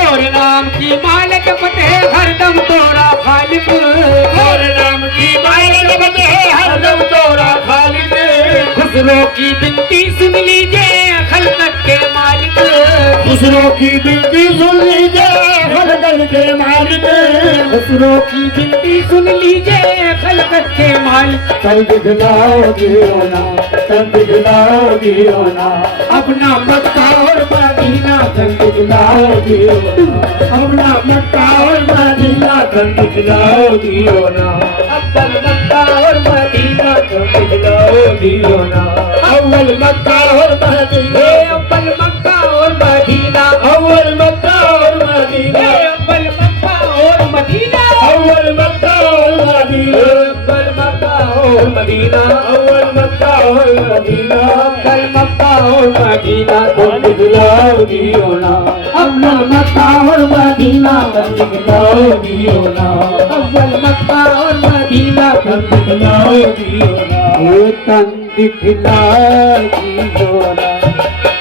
और नाम की माल जपते हरदम तोरा खालिक, और नाम की माल जपते हरदम तोरा खालिक। खुसरो की बिनती सुन लीजिए खलकत के मालिक, खुसरो की बिनती सुन लीजिए खलकत के मालिक, खुसरो की बिनती सुन लीजिए खलकत के मालिक। चल दिखलाओ दियोना, चल दिखलाओ दियोना, अपना मक्का और मदीना, चल दिखलाओ दियोना, अपना मक्का और मदीना चल दिखलाओ दियोना, अव्वल मक्का और मदीना, चल दिखलाओ दियोना, अव्वल मक्का और मदीना, हे अव्वल मक्का और मदीना, अव्वल मक्का और मदीना, हे अव्वल मक्का और मदीना, अव्वल मक्का और मदीना, अव्वल मक्का और मदीना, अव्वल मक्का और मदीना, अव्वल मक्का और मदीना, चल दिखलाओ दियोना, अपना मक्का और मदीना, चल दिखलाओ दियोना, अव्वल मक्का और मदीना, चल दिखलाओ दियोना। ये तन दिखला दियोना,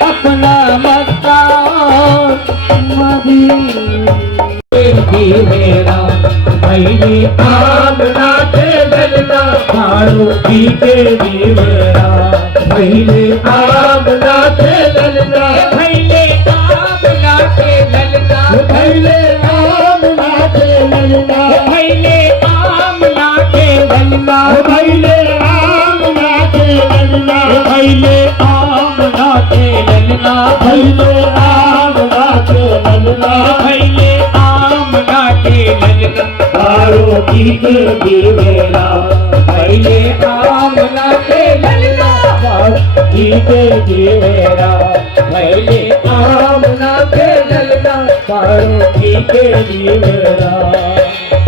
अपना मक्का और मदीना। मेरा पहले आमना के ललना, मारो की के मेरा, पहले आमना के ललना, पहले आमना के ललना, पहले आमना के ललना, पहले आमना के ललना, पहले आमना के ललना, पहले आमना के ललना, पहले आमना के ललना, पहले आमना के ललना, मारो की के मेरा, पहले आमना के ललना, की के मेरा, पहले आमना के ललना, मारो की के मेरा।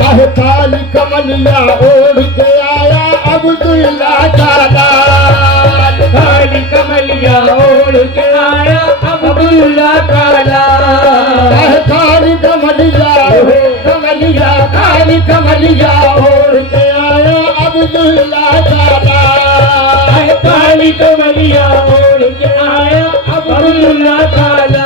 आह काली कमलिया ओढ़ के आया अब्दुल्ला दादा, काली कमलिया ओढ़ के आया अब्दुल्ला काला, आह काली कमलिया कमलिया काली कमलिया ओढ़ के आया अब्दुल्ला दादा, काली कमलिया ओढ़ के आया अब्दुल्ला काला।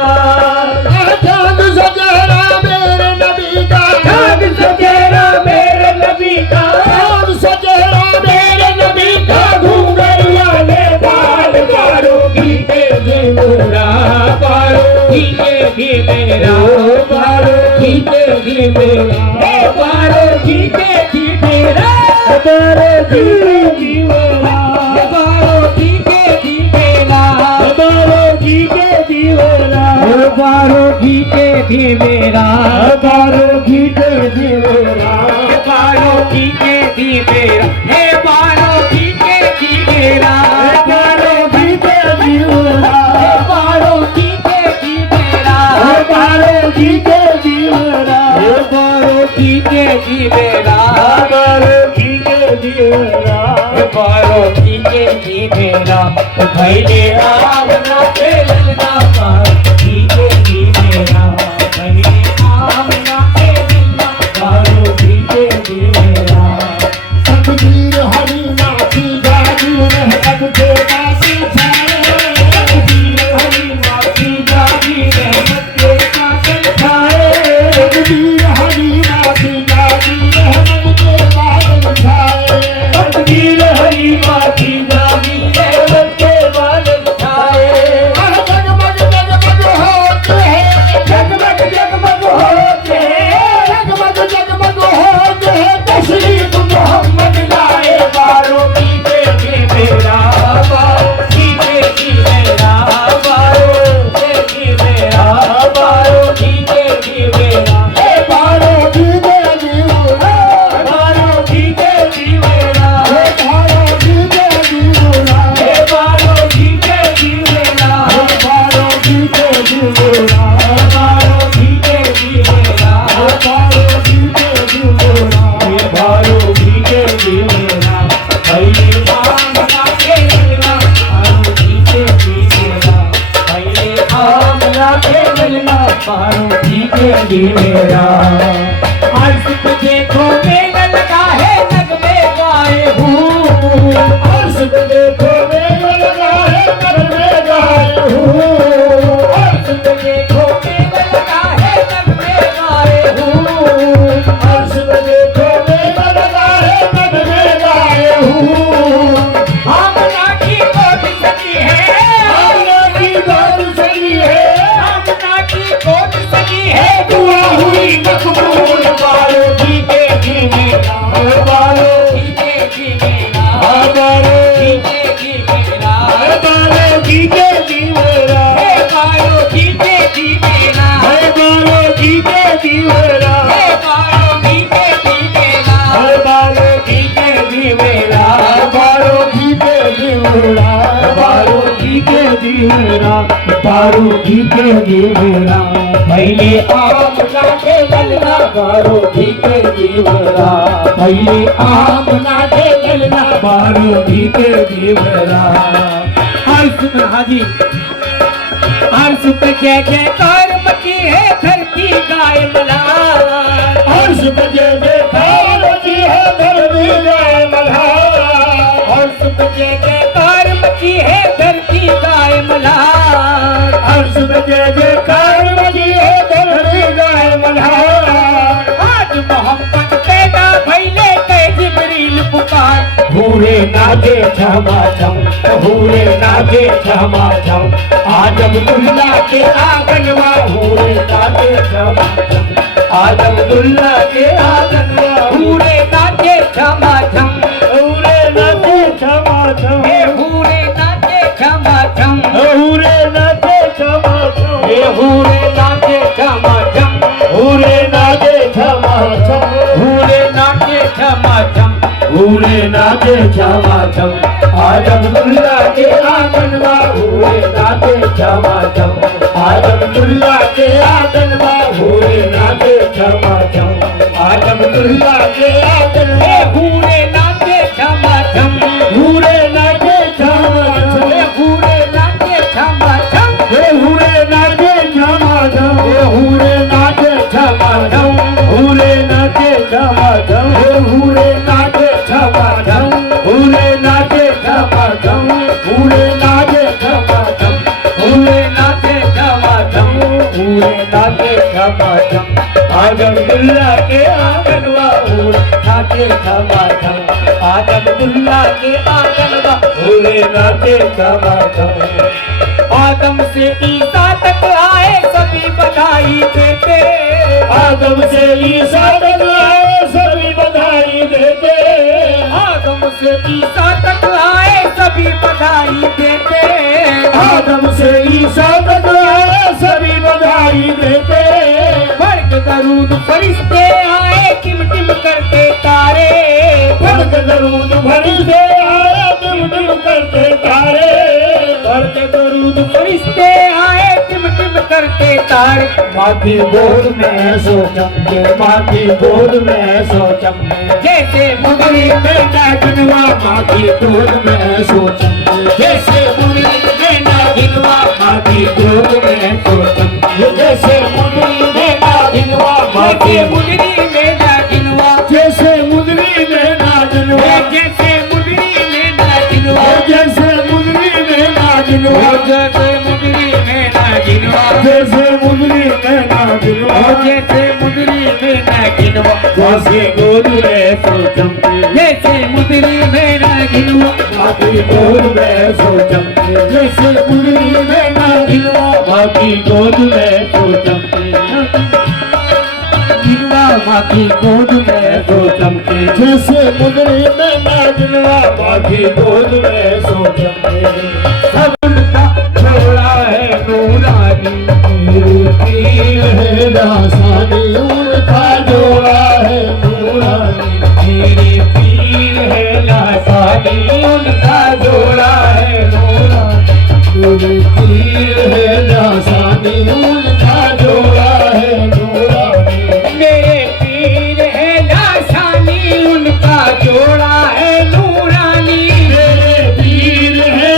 चांद सजेरा मेरे नबी का, चाँद सजेरा मेरे नबी का, चांद सजेरा मेरे नबी का, घूंघर वाले बाल बारो घीटे घी मेरा, बारो घीटे घी मेरा, बारो घीटे घी मेरा, बारो घीटे घी मेरा, बारो घीटे घी मेरा, बारो घीटे घी मेरा, बारो घीटे घी मेरा, बारो घीटे घी मेरा, बारो घीटे घी मेरा, बारो घीटे घी मेरा, हे बारो घीटे घी मेरा, बारो घीटे घी मेरा, बारो घीटे घी मेरा, बारो घीटे घी मेरा, बारो घीटे घी मेरा, बारो घीटे घी मेरा, बारो घीटे घी मेरा, पहले आमना के ललना, बारो घीटे घी मेरा, पहले आमना के ललना, बारो घीटे घी मेरा। तकदीर हलीमा की जादू रहमत के पासी छाए, तकदीर हलीमा की जागी रहमत के कातिल छाए, तकदीर हलीमा की जादू रहमत के बादल छाए, तकदीर हलीमा की जागी रहमत के बादल छाए। जगमग जगमग जी मेरा। अर्श पे देखो मेघ लगा है नगमे गाए हूँ। अर्श पे देखो मेघ लगा है नगमे गाए हूँ। अर्श पे देखो मेघ लगा है नगमे गाए हूँ। अर्श पे देखो मेघ लगा है नगमे गाए हूँ। आमना की गोद सजी है, आमना की गोद सजी है, आमना की गोद सजी है। दुआ हुई मकबूल। बालो भीगे भीगे लाल बालो, भीगे भीगे राह, बालो भीगे भीगे राह। बालो भीगे भीगे राह। हे बालो भीगे भीगे राह, हाय बालो भीगे भीगे राह। हे बालो भीगे भीगे राह। हाय बालो भीगे भीगे राह। बालो भीगे भीगे राह। बालो भीगे भीगे राह। बालो भीगे भीगे राह। पहले आमना के ललना, बालो भीगे भीगे राह। पहले आमना के ललना। बालो भीगे भीगे राह। अर्श में हाजी, अर्श पे जय जयकार मची है धरती गाय मलार। अर्श पे जय जयकार मची है धरती गाय मल्हार। अर्श पे जय जयकार मची है धरती गाय मलार। अर्श पे जय जयकार मची है धरती गाय मल्हार। आज मोहम्मद पैदा भइले कह जिब्रील पुकार। हूरे नाचे छमा छम, हूरे नाचे छमा छम। आदम दुल्ला के आंगनवा, हूरे नाचे छमा छम। आदम दुल्ला के आंगनवा, पूरे नाचे क्षमा छम, हूरे नाचे छमा छम। हे पूरे नाचे क्षमा छम। हूरे नाचे छमा छम। हे पूरे नाचे क्षमा छम, हूरे नाचे छमा छम। पूरे नाचे क्षमा छम। हूरे नाचे छमा छम। आदम दुल्ला के आंगनवा, हूरे नाचे छमा छम। आदम दुल्ला के आंगनवा, हूरे नाचे छमा छम। आदम दुल्ला के आंगनवा, हे पूरे नाचे क्षमा छम, हूरे नाचे छमा छम। हे पूरे नाचे क्षमा छम। हे हूरे नाचे छमा छम। हे हूरे नाचे छमा छम। हूरे नाचे छमा छम। हे हूरे नाचे छमा छम। हूरे नाचे छमा छम। हूरे नाचे छमा छम। पूरे नाचे क्षमा छम। हूरे नाचे छमा छम। आदम दुल्ला के आंगनवा, हूरे नाचे छमा छम। आदम दुल्ला के आंगनवा, हूरे नाचे छमा छम। आदम से ईसा तक आए सभी बधाई देते। आदम से ईसा तक आए सभी बधाई देते। आदम से ईसा तक आए सभी बधाई देते। आदम से ईसा तक आए सभी बधाई देते। फर्क दरूद फरिश्ते आए टिम टिम करते तारे। फर्क दरूद फरिश्ते आए टिम टिम करते तारे। फर्क दरूद फरिश्ते आए टिम टिम करते तारे। माँ की गोद में सो चमके, माँ की गोद में सो चमके। जैसे मुगली में नागिनवा, माँ की गोद में सो चमके। जैसे मुगली में नागिनवा, माँ की गोद में सो चमके। जैसे मुगली में नागिनवा, माँ की जैसे मुंदरी में नागिनवा। जैसे मुगली में नागिनवा। जैसे मुंदरी में नागिनवा। जैसे मुगली में नागिनवा। जैसे मुंदरी में नागिनवा। जैसे मुगली में नागिनवा। जैसे मुंदरी में नागिनवा। जैसे गोद में सो चमके। जैसे मुंदरी में नागिनवा। माँ की गोद में सो चमके। जैसे मुगली में नागिनवा, माँ की गोद में सो चमके। गिनवा माँ की गोद में सो चमके। जैसे मुगली में नागिनवा, माँ की गोद में सो चमके। सब उनका छोड़ा है नूरानी। पीर है दासानी, उनका जोड़ा है नूरानी। मेरे पीर है लासानी उनका जोड़ा है नूरानी। मेरे पीर है दासानी, उनका जोड़ा है नूरानी। मेरे पीर है लासानी उनका जोड़ा है नूरानी। मेरे पीर है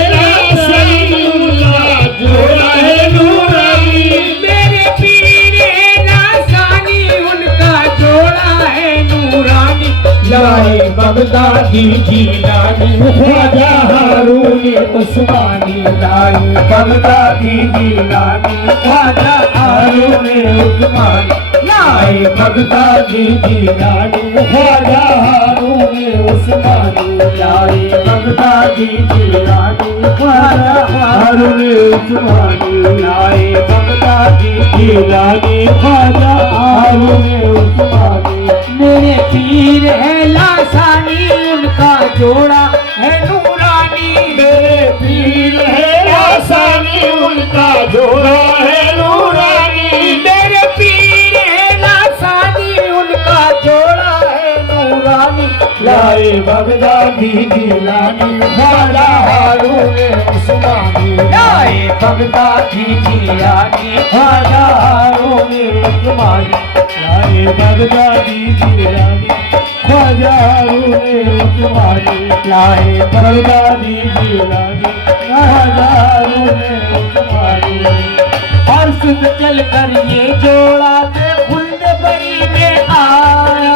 बगदादी जिलानी ख्वाजा हारून उस्मानी लाए बगदादी जिलानी ख्वाजा हारून उस्मानी लाए बगदादी जिलानी ख्वाजा हारून उस्मानी लाए बगदादी जिलानी ख्वाजा हारून उस्मानी लाए बगदादी जिलानी ख्वाजा हारून उस्मानी मेरे पीर है लासानी उनका जोड़ा है नूरानी मेरे पीर है लासानी उनका जोड़ा है नूरानी मेरे पीर है लासानी उनका जोड़ा है नूरानी लाए बगदादी जिलानी ख्वाजा हारून उस्मानी लाए बगदादी जिलानी ख्वाजा हारून उस्मानी लाए बगदादी जिलानी ख्वाजा हारून उस्मानी लाए बगदादी जिलानी ख्वाजा हारून उस्मानी अर्श से चल कर ये जोड़ा खुल्द बरी में आया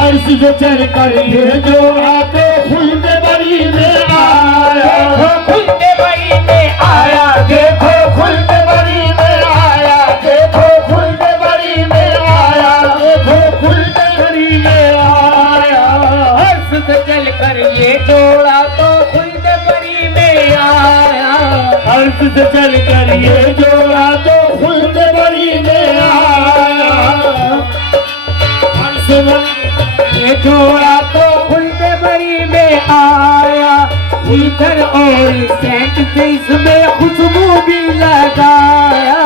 अर्श से चल कर ये जोड़ा खुल्द बरी में आया खुल्द बरी में आया देखो खुल्द बरी में आया देखो खुल्द बरी में आया देखो खुल्द बरी में आया अर्श से चल कर ये जोड़ा तो खुल्द बरी में आया अर्श से चल कर ये जोड़ा तो खुल्द बरी में आया अर्श ये जोड़ा तो खुल्द बरी में आया इधर और सेंट से इसमें खुशबू भी लगाया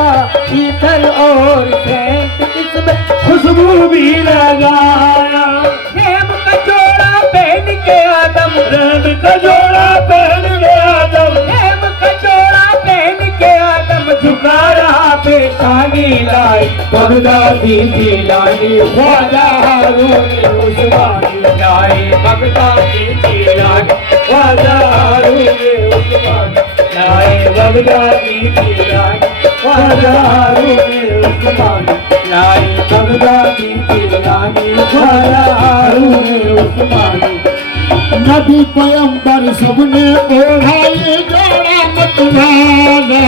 इधर और सेंट इसमें खुशबू भी लगाया प्रेम का जोड़ा पहन के आदम प्रेम का जोड़ा पहन के आदम प्रेम का जोड़ा पहन के आदम झुका रहा पेशानी लाई बगदादी जिलानी ख्वाजा हारून उस्मानी लाए बगदादी जिलानी ख्वाजा हारून उस्मानी लाए बगदादी जिलानी ख्वाजा हारून उस्मानी लाए बगदादी जिलानी ख्वाजा हारून उस्मानी नबी पैगंबर सबने ओढ़ा ये जोड़ा मतवाला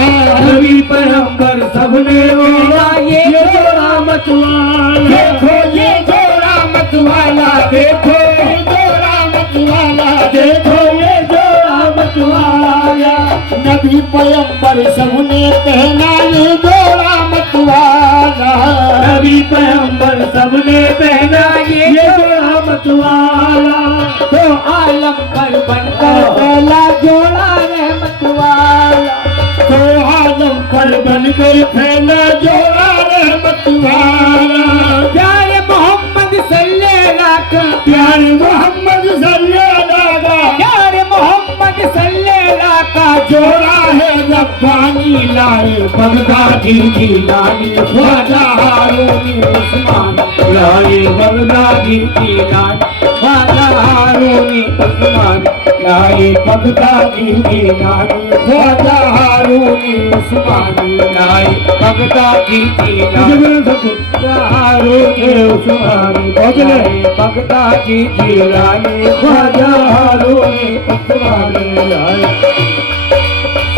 नबी पैगंबर सबने ओढ़ा ये जोड़ा मतवाला देखो ये जोड़ा मतवाला देखो ये जोड़ा मतवाला देखो ये जोड़ा मतवाला नबी पैगंबर सबने पहना ये जोड़ा मतवाला नबी पैगंबर सबने पहना ये जोड़ा मतवाला तो आलम पर बनकर पहला जोड़ा रहमत वाला तो आलम पर बनकर पहला जोड़ा रहमत वाला प्यारे मोहम्मद सल्लल्लाहु प्यारे मोहम्मद सल्लल्लाहु प्यारे मोहम्मद सल्लल्लाहु का जोड़ा है रब्बानी लाए बगदादी जिलानी ख्वाजा हारून उस्मानी लाए बगदादी जिलानी ख्वाजा हारून उस्मानी लाए बगदादी जिलानी ख्वाजा हारून उस्मानी लाए बगदादी जिलानी ख्वाजा हारून उस्मानी लाए बगदादी जिलानी ख्वाजा हारून उस्मानी लाए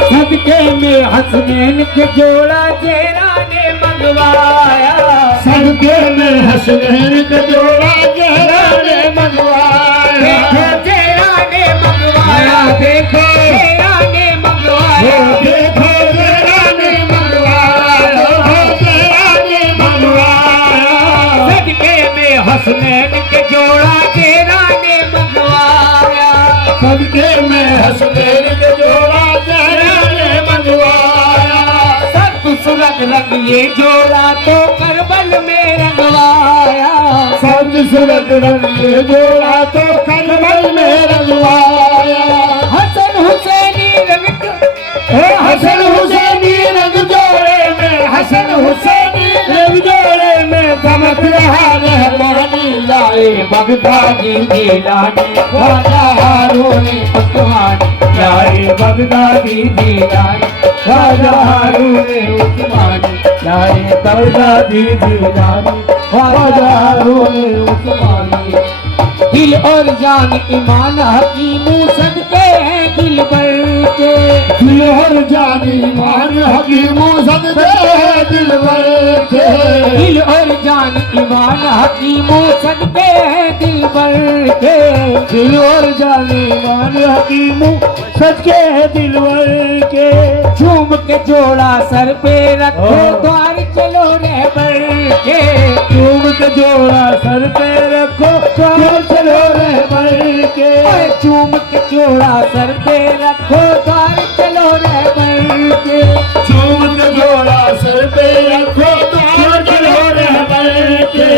सदके में हसनैन के जोड़ा जेरा ने मंगवाया सदके में हसनैन के जोड़ा जेरा ने मंगवाया जेरा ने मंगवाया देखो जेरा ने मंगवाया देखो जेरा ने मंगवाया जेरा ने मंगवाया सदके में हसनैन के जोड़ा जेरा ने मंगवाया सदके में हसनैन के जोड़ा सूरत रंग ये जोड़ा तो करबल में रंगवाया सब सूरत रंग ये जोड़ा तो करबल में रंगवाया हसन हुसैनी रंग हसन हुसैनी रंग जोड़े में हसन हुसैनी रंग जोड़े में चमक रहा रहमानी लाए बगदादी जिलानी ख्वाजा हारून उस्मानी लाए बगदादी जिलानी ख्वाजा हारून उस्मानी लाए बगदादी जिलानी ख्वाजा हारून उस्मानी दिल और जान ईमान हकीम सदके हैं दिल भर के। दिल और जान ईमान हकीम सदके हैं दिल भर के। दिल और जान ईमान हकीम सदके हैं दिल भर के। दिल और जान ईमान हकीम सदके हैं दिल भर के। झूम के जोड़ा सर पे रखो द्वार चलो रहबर के। झूम के जोड़ा सर पे रखो द्वार चलो रहबर के। झूम के जोड़ा सर पे रखो द्वार चलो रहबर के। झूम के जोड़ा सर पे रखो द्वार चलो रहबर के।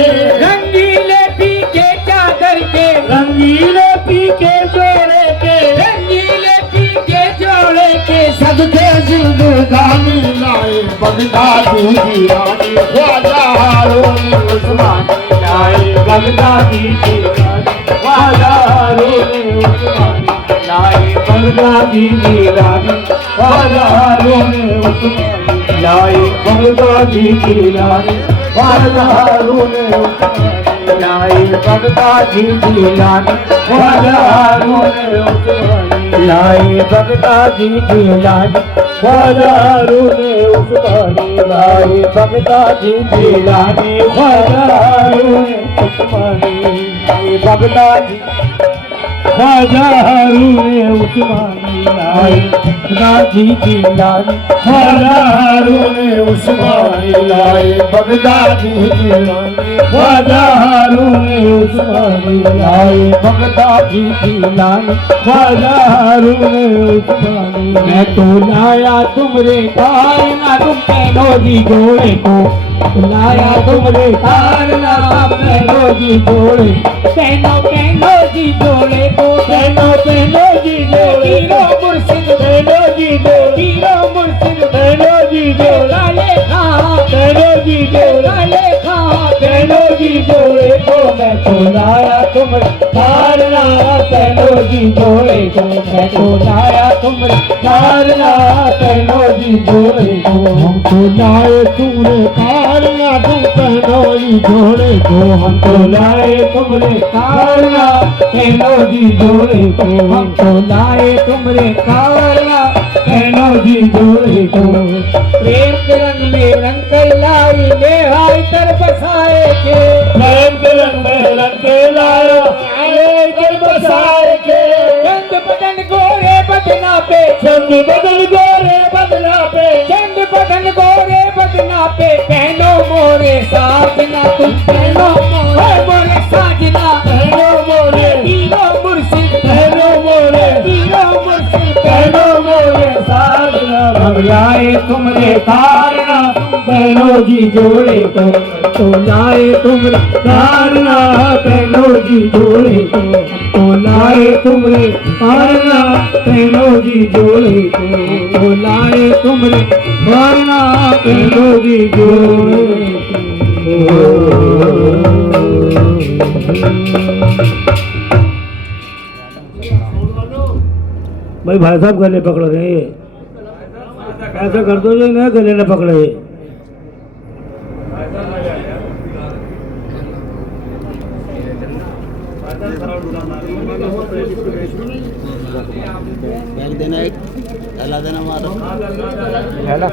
रंगीले पी के चादर के। रंगीले पी के जोड़े के। रंगीले पी के जोड़े के। सदके जिंदगानी लाए बगदादी दीवानी ख्वाजा हारून उस्मानी लाए बगदादी दीवानी ख्वाजा हारून उस्मानी लाए बगदादी दीवानी ख्वाजा हारून उस्मानी लाए बगदादी दीवानी ख्वाजा हारून उस्मानी लाए बगदादी दीवानी ख्वाजा हारून उस्मानी लाए बगदादी दीवानी ख्वाजा हारून उस्मानी लाए बगदादी दीवानी ख्वाजा हारून उस्मानी लाए बगदादी ख्वाजा हारून उस्मानी लाए बगदादी दीवानी ख्वाजा हारून उस्मानी लाए बगदादी दीवानी ख्वाजा हारून उस्मानी लाए बगदादी दीवानी ख्वाजा हारून उस्मानी। मैं तो लाया तुमरे कारना तुम पहनो जी जोड़े को। लाया तुमरे कारना पहनो जी जोड़े। पहनो जी जोड़े को। पहनो जी जोड़े हीरो मुर्शिद पहनो जी जोड़े हीरो मुर्शिद पहनो जी जोड़े लाले खां पहनो जी जोड़े लाले खां पहनो जी जोड़े को। मैं तो लाया तुमरे कारना पहनो जी जोड़े को। मैं तो लाया तुमरे कारना पहनो जी जोड़े को। हम तो लाए तुमरे कारना तुम पहनो जी जोड़े को। हम तो लाए तुमरे कारना पहनो जी जोड़े को। हम तो लाए तुमरे कारना पहनो जी जोड़े को। प्रेम के रंग में रंग कर लाई नेहाई कर बसाए के। प्रेम के रंग में रंग के लाया आए कर बसाए के। चंद बदन गोरे बदना पे। चंद बदन गोरे बदला पे। चंद बदन गोरे बदना पे। पहनो मोरे साजना तुम पहनो मोरे साजना। पहनो मोरे हीरो मुर्शिद पहनो मोरे हीरो मुर्शिद पहनो मोरे साजना। हम लाए तुमरे कारना पहनो जी जोड़े को। तो लाए तुमरे कारना पहनो जी जोड़े को। तो लाए तुमरे कारना पहनो जी जोड़े को। तो लाए तुमरे कारना पहनो जी जोड़े को। भाई भाई साहब गले पकड़ रहे हैं। ऐसा कर दो जो ना गले न पकड़े। बैग देना एक थैला देना मारो थैला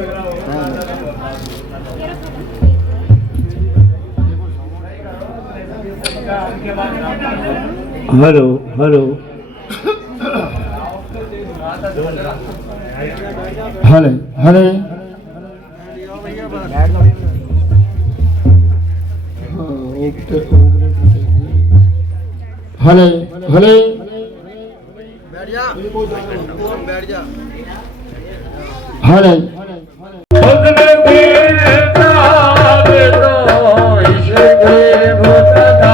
हेलो हेलो हले हले हले हले बैठ जा बैठ जा हले इश्क की बता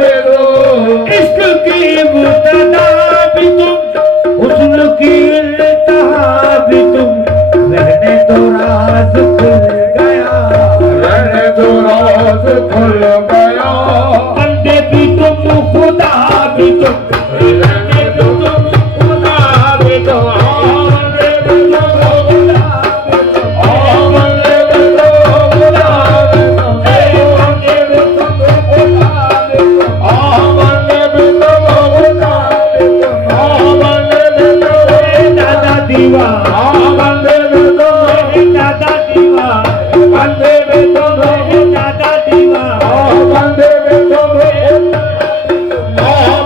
दे दो। इश्क की मुब्तदा भी तुम, हुस्न की इल्तिहा भी तुम, रहने दो राज खुल गया, रहने दो राज खुल गया। बंदे भी तुम खुदा भी तुम, रहने दो तुम खुदा भी तुम, बंदे भी तुम खुदा भी तुम, बंदे भी तुम खुदा भी तुम, बंदे भी तुम खुदा भी तुम, बंदे भी तुम खुदा भी तुम, बंदे भी तुम दादा दीवा, बंदे भी तुम दादा दीवा, बंदे भी तुम दादा दीवा, बंदे भी तुम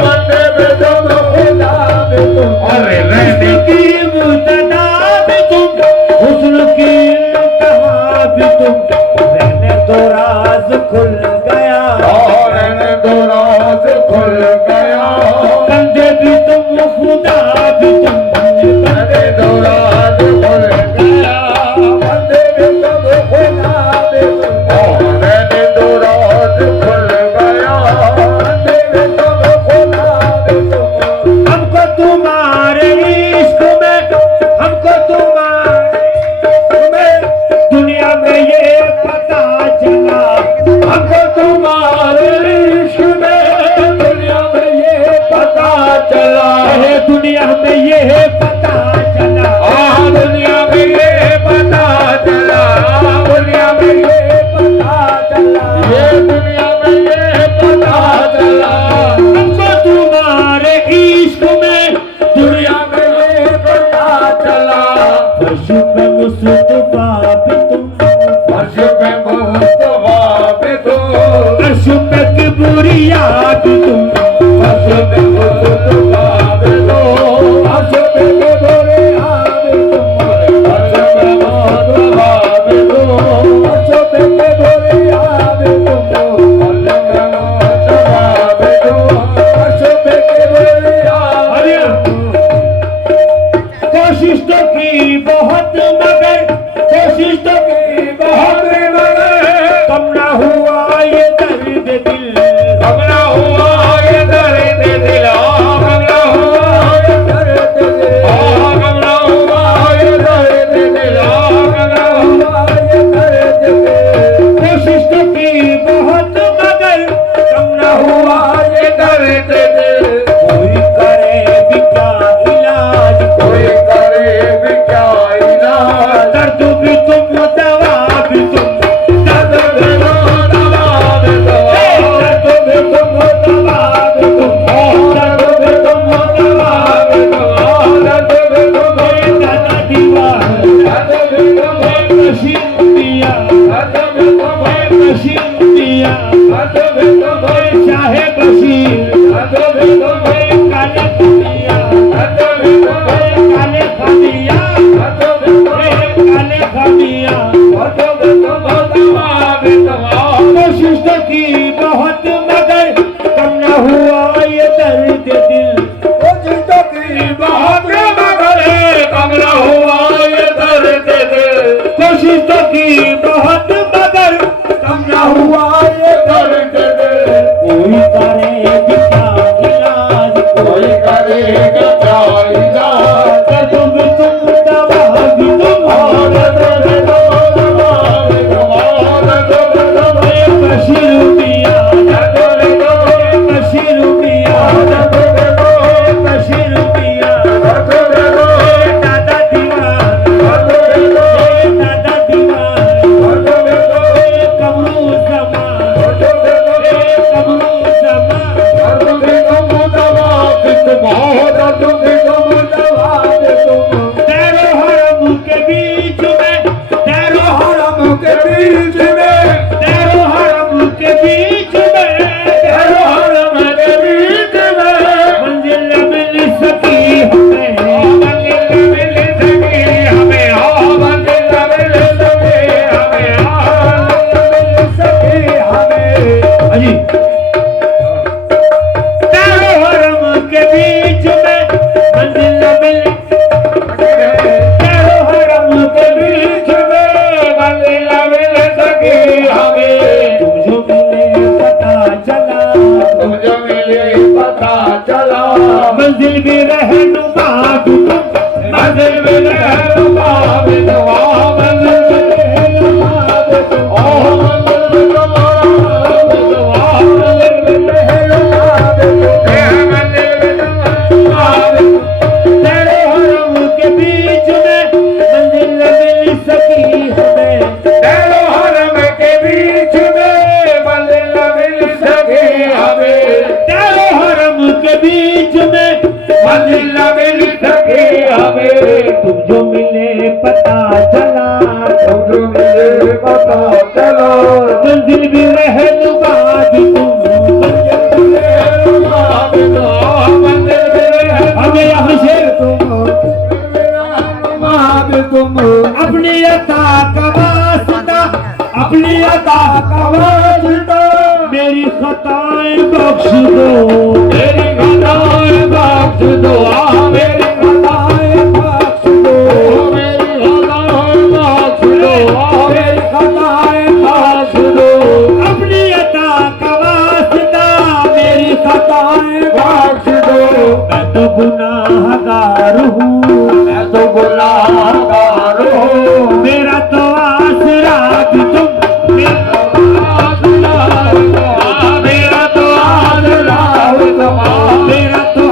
बंदे भी तुम खुदा भी तुम। अरे रहने की मुब्तदा भी तुम, हुस्न की इल्तिहा भी तुम, रहने दो राज खुल गया, रहने दो राज खुल गया। बंदे भी तुम खुदा भी तुम, रहने दो राज खुल गया। बंदे भी तुम खुदा भी तुम, रहने दो राज खुल गया। बंदे भी तुम खुदा भी तुम। हमको तुम्हारे इश्क में, हमको तुम्हारे इश्क में, दुनिया में ये पता चला, हमको तुम्हारे इश्क में, दुनिया में ये पता चला, दुनिया में ये पता चला, दुनिया में ये पता चला, दुनिया में ये पता चला, ये दुनिया में ये पता चला। हमको तुम्हारे इश्क में, दुनिया में ये पता चला। फर्श पे मुस्तफा भी तुम, फर्श पे मुस्तफा भी तुम, अर्श पे किबरिया भी तुम, फर्श पे मुस्तफा भी तुम, फर्श पे किबरिया भी तुम, फर्श पे मुस्तफा भी तुम, फर्श पे किबरिया भी तुम, फर्श पे मुस्तफा भी तुम, फर्श पे किबरिया भी तुम। कोशिश तो की बहुत मगर, कोशिश तो की बहुत मगर, कम ना हुआ ये दर्द दिल, कम ना हुआ ये दर्द दिल, कम ना हुआ ये दर्द दिल, कम ना हुआ ये दर्द दिल, कम ना हुआ ये दर्द दिल। कोशिश तो की बहुत मगर, कम ना हुआ ये दर्द दिल। कोई करे भी क्या इलाज, कोई करे भी क्या इलाज, दर्द भी तुम दवा भी तुम, दर्द भी लो दवा भी दो, दर्द भी तुम दवा भी तुम, दर्द भी तुम दवा भी दो, दर्द भी तुम दादा दीवा, दर्द भी तुम नशीन पिया, दर्द भी तुम नशीन पिया, दर्द भी तुम चाहे बशीर, दर्द भी तुम काले खमिया, दर्द भी तुम काले खमिया, दर्द भी तुम काले खमिया। दर्द भी तुम दवा भी दो। कोशिश तो की बहुत मगर, कम न हुआ ये दर्द दिल, कोशिशों की बहुत मगर कम न हुआ ये दर्द दिल, कोशिश तो की बहुत मगर, कम न हुआ ये दर्द दिल। कोई करे भी क्या इलाज, कोई करेगा क्या इलाज, दर्द भी तुम दवा भी तुम, दर्द भी तुम दवा भी दो, दर्द भी तुम बशीर पिया, दर्द भी तुम बशीर पिया, दर्द भी तुम बशीर पिया, दर्द भी तुम दादा दीवान, दर्द भी तुम दादा दीवान, दर्द भी तुम कमरू जमान, दर्द भी तुम कमरू जमान, दर्द भी तुम दवा भी तुम, दर्द भी तुम दवा भी तुम। तेरो हरम के बीच में, तेरो हरम के बीच में, तेरो हरम के बीच में, तेरो हरम के बीच में, मंजिल मिल सकी हमें, मंजिल मिल सके हमें, मंजिल मिल सके हमें, मंजिल मिल सके हमें। अजी मंजिल भी रहनुमा भी तुम, मंजिल भी रहनुमा भी तुम, मंजिल भी रहनुमा भी तुम, ओ मंजिल भी रहनुमा भी तुम, मंजिल भी रहनुमा भी तुम। तेरे हरम के बीच में मंजिल न मिल सकी हमें, तेरे हरम के बीच में मंजिल न मिल सकी हमें, तेरे हरम के बीच में मंजिल न मिल सकी हमें। तुम जो मिले पता चला, तुम जो मिले पता चला, मंजिल भी रहनुमा भी तुम, मंजिल भी रहनुमा भी तुम, मंजिल भी रहनुमा। हमें यहाँ से तुम अपनी अता का वास्ता, अपनी अता का वास्ता, मेरी खताएं बख्श दो, मेरी खताएं बख्श दो, मेरी खताएं बख्श दो, मेरी खताएं बख्श दो, मेरी खताएं बख्श दो। अपनी अता का वास्ता, मेरी खताएं बख्श दो। मैं तो गुनाहगार हूँ, मैं तो गुनाहगार हूँ, मेरा तो आसरा भी तुम, मेरा तो आसरा भी तुम, मेरा तो आसरा भी तुम, मेरा तो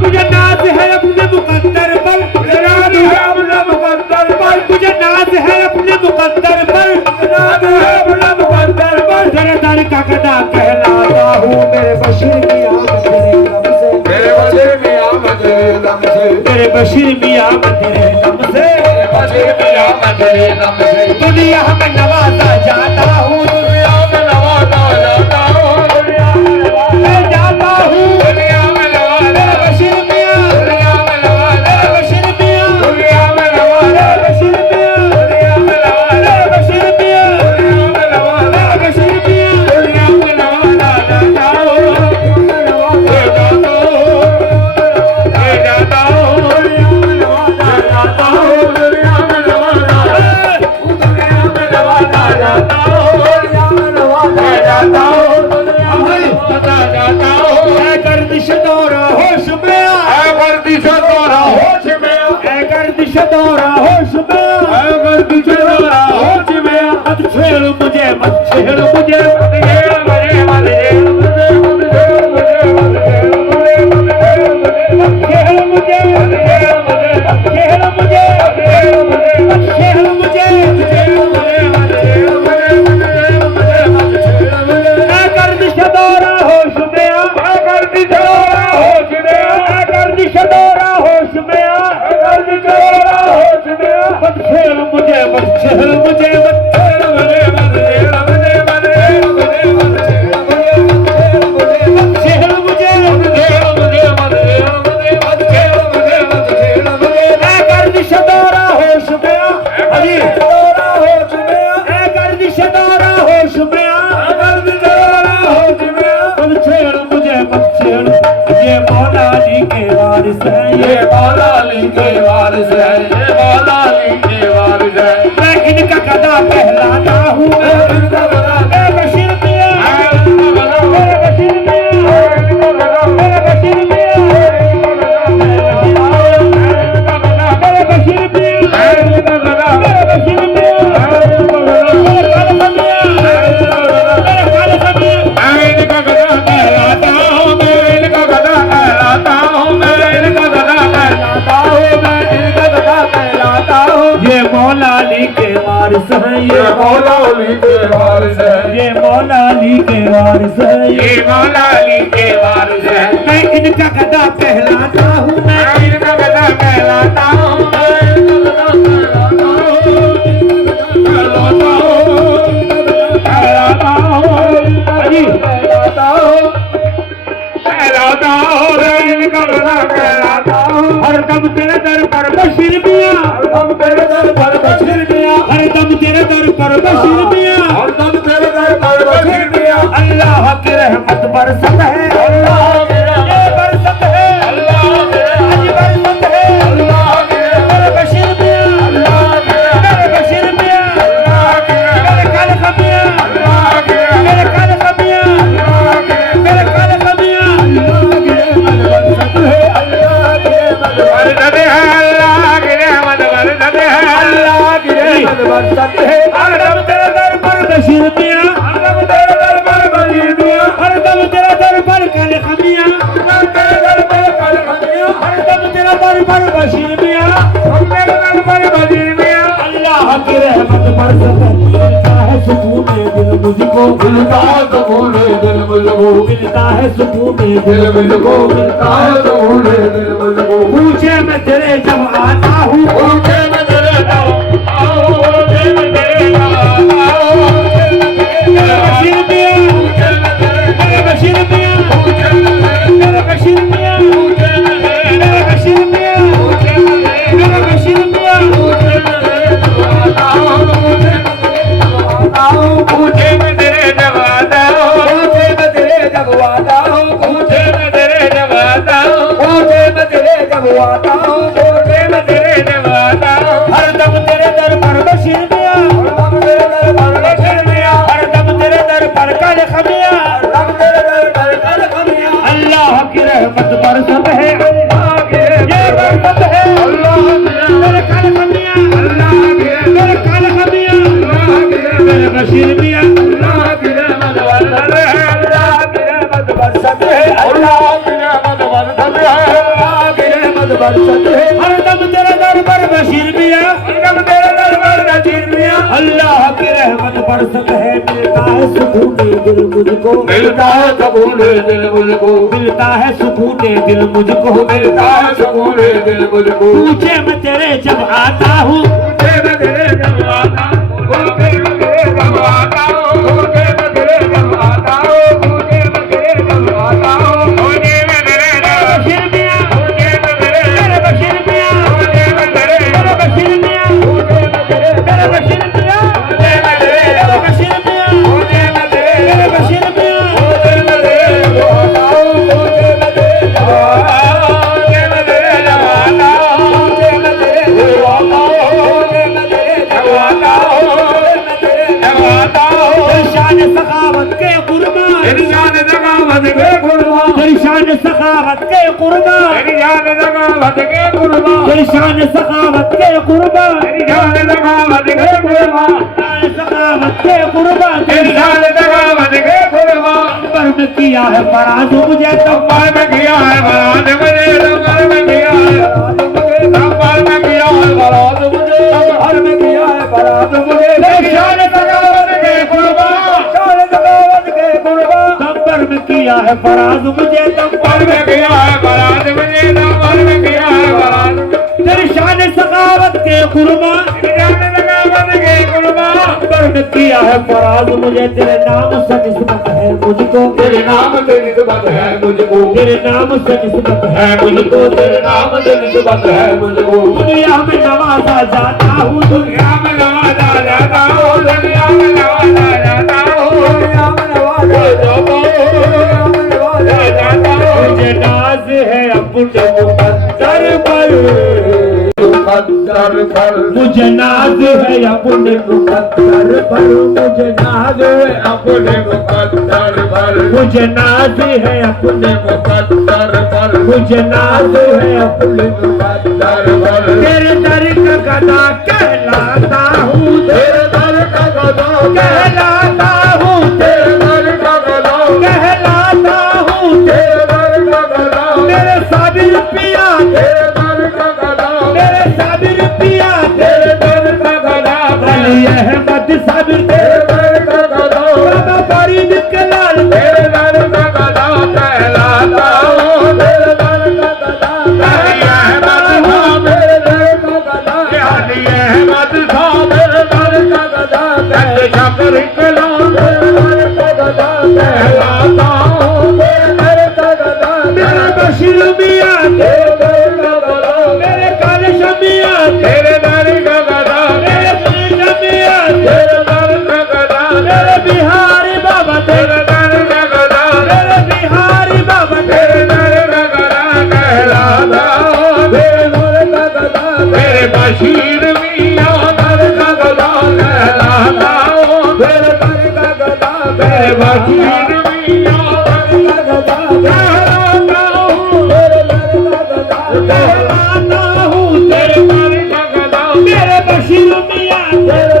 मुझे नाज है अपने मुकद्दर पर, मुझे नाज है अपने मुकद्दर पर, मुझे नाज है अपने मुकद्दर पर, नाज है अपने मुकद्दर पर। तेरे दर का गदा कहलाता हूँ, मेरे बशीर मियां तेरे दम से, मेरे बशीर मियां तेरे दम से, तेरे बशीर मियां तेरे दम से, मेरे बशीर मियां तेरे दम से। दुनिया में नवाजा जाता हूँ, दुनिया में नवाजा जाता हूँ, दुनिया में नवाजा जाता हूँ, दुनिया में नवाजा। बशीर मियां दुनिया में नवाजा, बशीर मियां दुनिया में नवाजा, बशीर मियां दुनिया में नवाजा, बशीर मियां दुनिया में नवाजा, बशीर मियां दुनिया में नवाजा जाता हूँ, जाता हूँ, दुनिया में नवाजा जाता हूँ, दुनिया में नवाजा, दुनिया में नवाजा जाता हूँ, दुनिया में नवाजा जाता हूँ, दुनिया में नवाजा जाता हूँ। ऐ गर्दिश दौरा होश में आ, ऐ गर्दिश दौरा होश में आ, ऐ गर्दिश दौरा होश में आ, ऐ गर्दिश दौरा होश में आ। मत छेड़ मुझे, मत छेड़ मुझे, मत छेड़ मुझे, मत छेड़ मुझे, मत छेड़ मुझे, मत छेड़ मुझे, मत छेड़ मुझे, मत छेड़ मुझे, मत छेड़ मुझे, मत छेड़ मुझे, मत छेड़ मुझे, मत छेड़ मुझे, मत छेड़ मुझे, मत छेड़ मुझे, मत छेड़ मुझे। ऐ गर्दिश दौरा होश में आ, ऐ गर्दिश दौरा होश में आ, ऐ गर्दिश दौरा होश में आ, ऐ गर्दिश दौरा होश में आ। मत छेड़ मुझे, मत छेड़ मुझे, मत छेड़ मुझे, मत छेड़ मुझे, मत छेड़ मुझे, मत छेड़ मुझे, मत छेड़ मुझे, मत छेड़ मुझे, मत छेड़ मुझे, मत छेड़ मुझे, मत छेड़ मुझे। ऐ गर्दिश दौरा होश में आ, अजी दौरा होश में आ, ऐ गर्दिश दौरा होश में आ, ऐ गर्दिश दौरा होश में आ। मत छेड़ मुझे, मत छेड़। ये मौला अली के वारिस है, ये मौला अली के वारिस है, ये मौला अली के वारिस है। मैं इनका गदा कहलाता हूँ, मैं इनका गदा, ए बशीर मियां, मेरे बशीर मियां, मेरे बशीर मियां, मेरे बशीर मियां, मेरे बशीर मियां, इनका गदा कहलाता हूँ, मैं इनका गदा कहलाता हूँ, मैं इनका गदा कहलाता हूँ, मैं इनका गदा कहलाता हूँ। ये मौला अली के वारिस है, ये मौला अली के वारिस है, ये मौला अली के वारिस है, ये मौला अली के वारिस है। मैं इनका गदा कहलाता हूँ, मैं इनका गदा कहलाता हूँ, मैं इनका गदा कहलाता हूँ, कहलाता हूँ, अजी कहलाता हूँ, कहलाता हूँ, मैं इनका गदा कहलाता हूँ। हर दम तेरे दर पर बशीर मियां, हर दम तेरे दर पर बशीर मियां, हर दम तेरे दर पर बशीर मियां, हर दम तेरे दर पर बशीर मियां। अल्लाह की रहमत बरसत है, अल्लाह की रहमत बरसत है, अल्लाह की रहमत बरसत है, अल्लाह की रहमत बशीर मियां, अल्लाह की रहमत बशीर मियां, अल्लाह की रहमत बरसत है हरदम तेरे दर पर बशीर मियां हरदम तेरे दर पर बशीर मियां हरदम तेरे दर पर काले खमियां हरदम तेरे दर पर काले खमियां हरदम तेरे दर पर बशीर मियां हम तेरे दर पर बशीर मियां अल्लाह की रहमत बरसत मिलता है सुकून दिल मुझको मिलता है सुकून दिल मुझको मिलता है सुकून दिल दिल मुझको मिलता है सुकून दिल मुझको पूछे मैं तेरे जब आता हूँ पूछे मैं तेरे आओ पूछे मैं तेरे आओ मेरे बशीर मियां मेरे बशीर मियां मेरे बशीर मियां मेरे बशीर मियां मेरे बशीर मियां पूछे मैं तेरे जब आता हूँ पूछे मैं तेरे जब आता हूँ पूछे मैं तेरे जब आता हूँ पूछे मैं तेरे जब आता हूँ पूछे मैं तेरे जब आता हूँ हरदम तेरे दर पर बशीर मियां हरदम तेरे दर पर बशीर मियां हरदम तेरे दर पर काले खमियां हरदम तेरे दर पर काले खमियां अल्लाह की रहमत बरसत है ये बरसत है मेरे काले खमियां मेरे काले खमियां मेरे बशीर मियां अल्लाह की रहमत बरसत है अल्लाह की रहमत बरसत है अल्लाह की रहमत बरसत है अल्लाह की रहमत बरसत है हरदम तेरे दर पर बशीर मियां हरदम तेरे दर पर बशीर मियां अल्लाह की रहमत बरसत है मिलता है सुकून दिल मुझको मिलता है सुकून दिल मुझको मिलता है सुकून दिल मुझको मिलता है सुकून दिल मुझको पूछे मैं तेरे जब आता हूँ पूछे मैं तेरे जब आता हूँ पूछे मैं तेरे जब आता हूँ पूछे मैं तेरे जब आता हूँ पूछे मैं तेरे जब आता हूँ पूछे मैं तेरे जब बशीर मियां पूछे मैं तेरे मेरे बशीर मियां पूछे मैं तेरे मेरे बशीर मियां पूछे मैं तेरे मेरे बशीर मियां पूछे मैं तेरे मेरे बशीर मियां पूछे मैं तेरे मेरे बशीर मियां पूछे मैं तेरे जब आता हूँ पूछे मैं तेरे जब आता हूँ पूछे मैं तेरे जब आता हूँ पूछे मैं तेरे जब आता हूँ पूछे मैं तेरे जब आता हूँ मैं तेरे जब आता हूँ शान सखावत के कुर्बान तेरी जान ज़कावत के कुर्बान तेरी शान सखावत के कुर्बान तेरी जान ज़कावत के कुर्बान तेरी शान सखावत के कुर्बान तेरी जान ज़कावत के कुर्बान शान सखावत के कुर्बान तेरी जान ज़कावत के कुर्बान पर में किया है फराज मुझे तो कब्बाल में किया है बरात मुझे कब्बाल में किया है कब्बाल में किया है बरात मुझे कब्बाल में किया है बरात मुझे तेरी जान ज़कावत के कुर्बान जान ज़कावत के कुर्बान कंबर में किया है फराज मुझे तो कब्बाल में किया है बरात मुझे कब्बाल में किया है बरात तेरी शान सखावत के कुर्बान तेरी जान ज़कावत के कुर्बान कंबर में किया है फराज मुझे तेरे नाम से निस्बत है मुझको तेरे नाम से निस्बत है मुझको तेरे नाम से निस्बत है है मुझको तेरे नाम से निस्बत है मुझको दुनिया में नवाजा जाता हूँ दुनिया में नवाजा जाता हूँ दुनिया में नवाजा जाता हूँ दुनिया में नवाजा जाता हूँ दुनिया में नवाजा जाता हूँ मुझे नाज है अपने मुकद्दर पर मुकद्दर पर मुझे नाज है अपने मुकद्दर पर मुझे नाज है अपने मुकद्दर पर मुझे नाज है अपने मुकद्दर पर मुझे नाज है अपने मुकद्दर पर तेरे दर का गदा कहलाता हूँ तेरे दर का गदा कहलाता हूँ तेरे दर का गदा कहलाता हूँ तेरे दर का गदा मेरे साबिर पिया तेरे दर का गदा मेरे साबिर पिया तेरे दर का गदा अली अहमद साबिर तेरे दर का गदा बाबा फरीद के लाल तेरे दर का गदा कहलाता हूँ तेरे दर का गदा कहलाता हूँ तेरे दर का गदा अली अहमद था मेरे दर का गदा कद शकर कला तेरे दर का गदा कहलाता हूँ तेरे दर का गदा मेरे बशीर मियां तेरे दर का गदा मेरे काले शमियां तेरे दर का गदा मेरे फरीद मियां तेरे दर का गदा मेरे बिहारी बाबा तेरे दर का गदा मेरे बिहारी बाबा तेरे दर का गदा कहलाता हूँ तेरे दर का गदा मेरे बशीर मियां दर का गदा कहलाता हूँ तेरे दर का गदा मेरे बशीर मियां दर का गदा कहलाता हूँ तेरे दर का गदा कहलाता हूँ तेरे दर का गदा मेरे बशीर मियां तेरे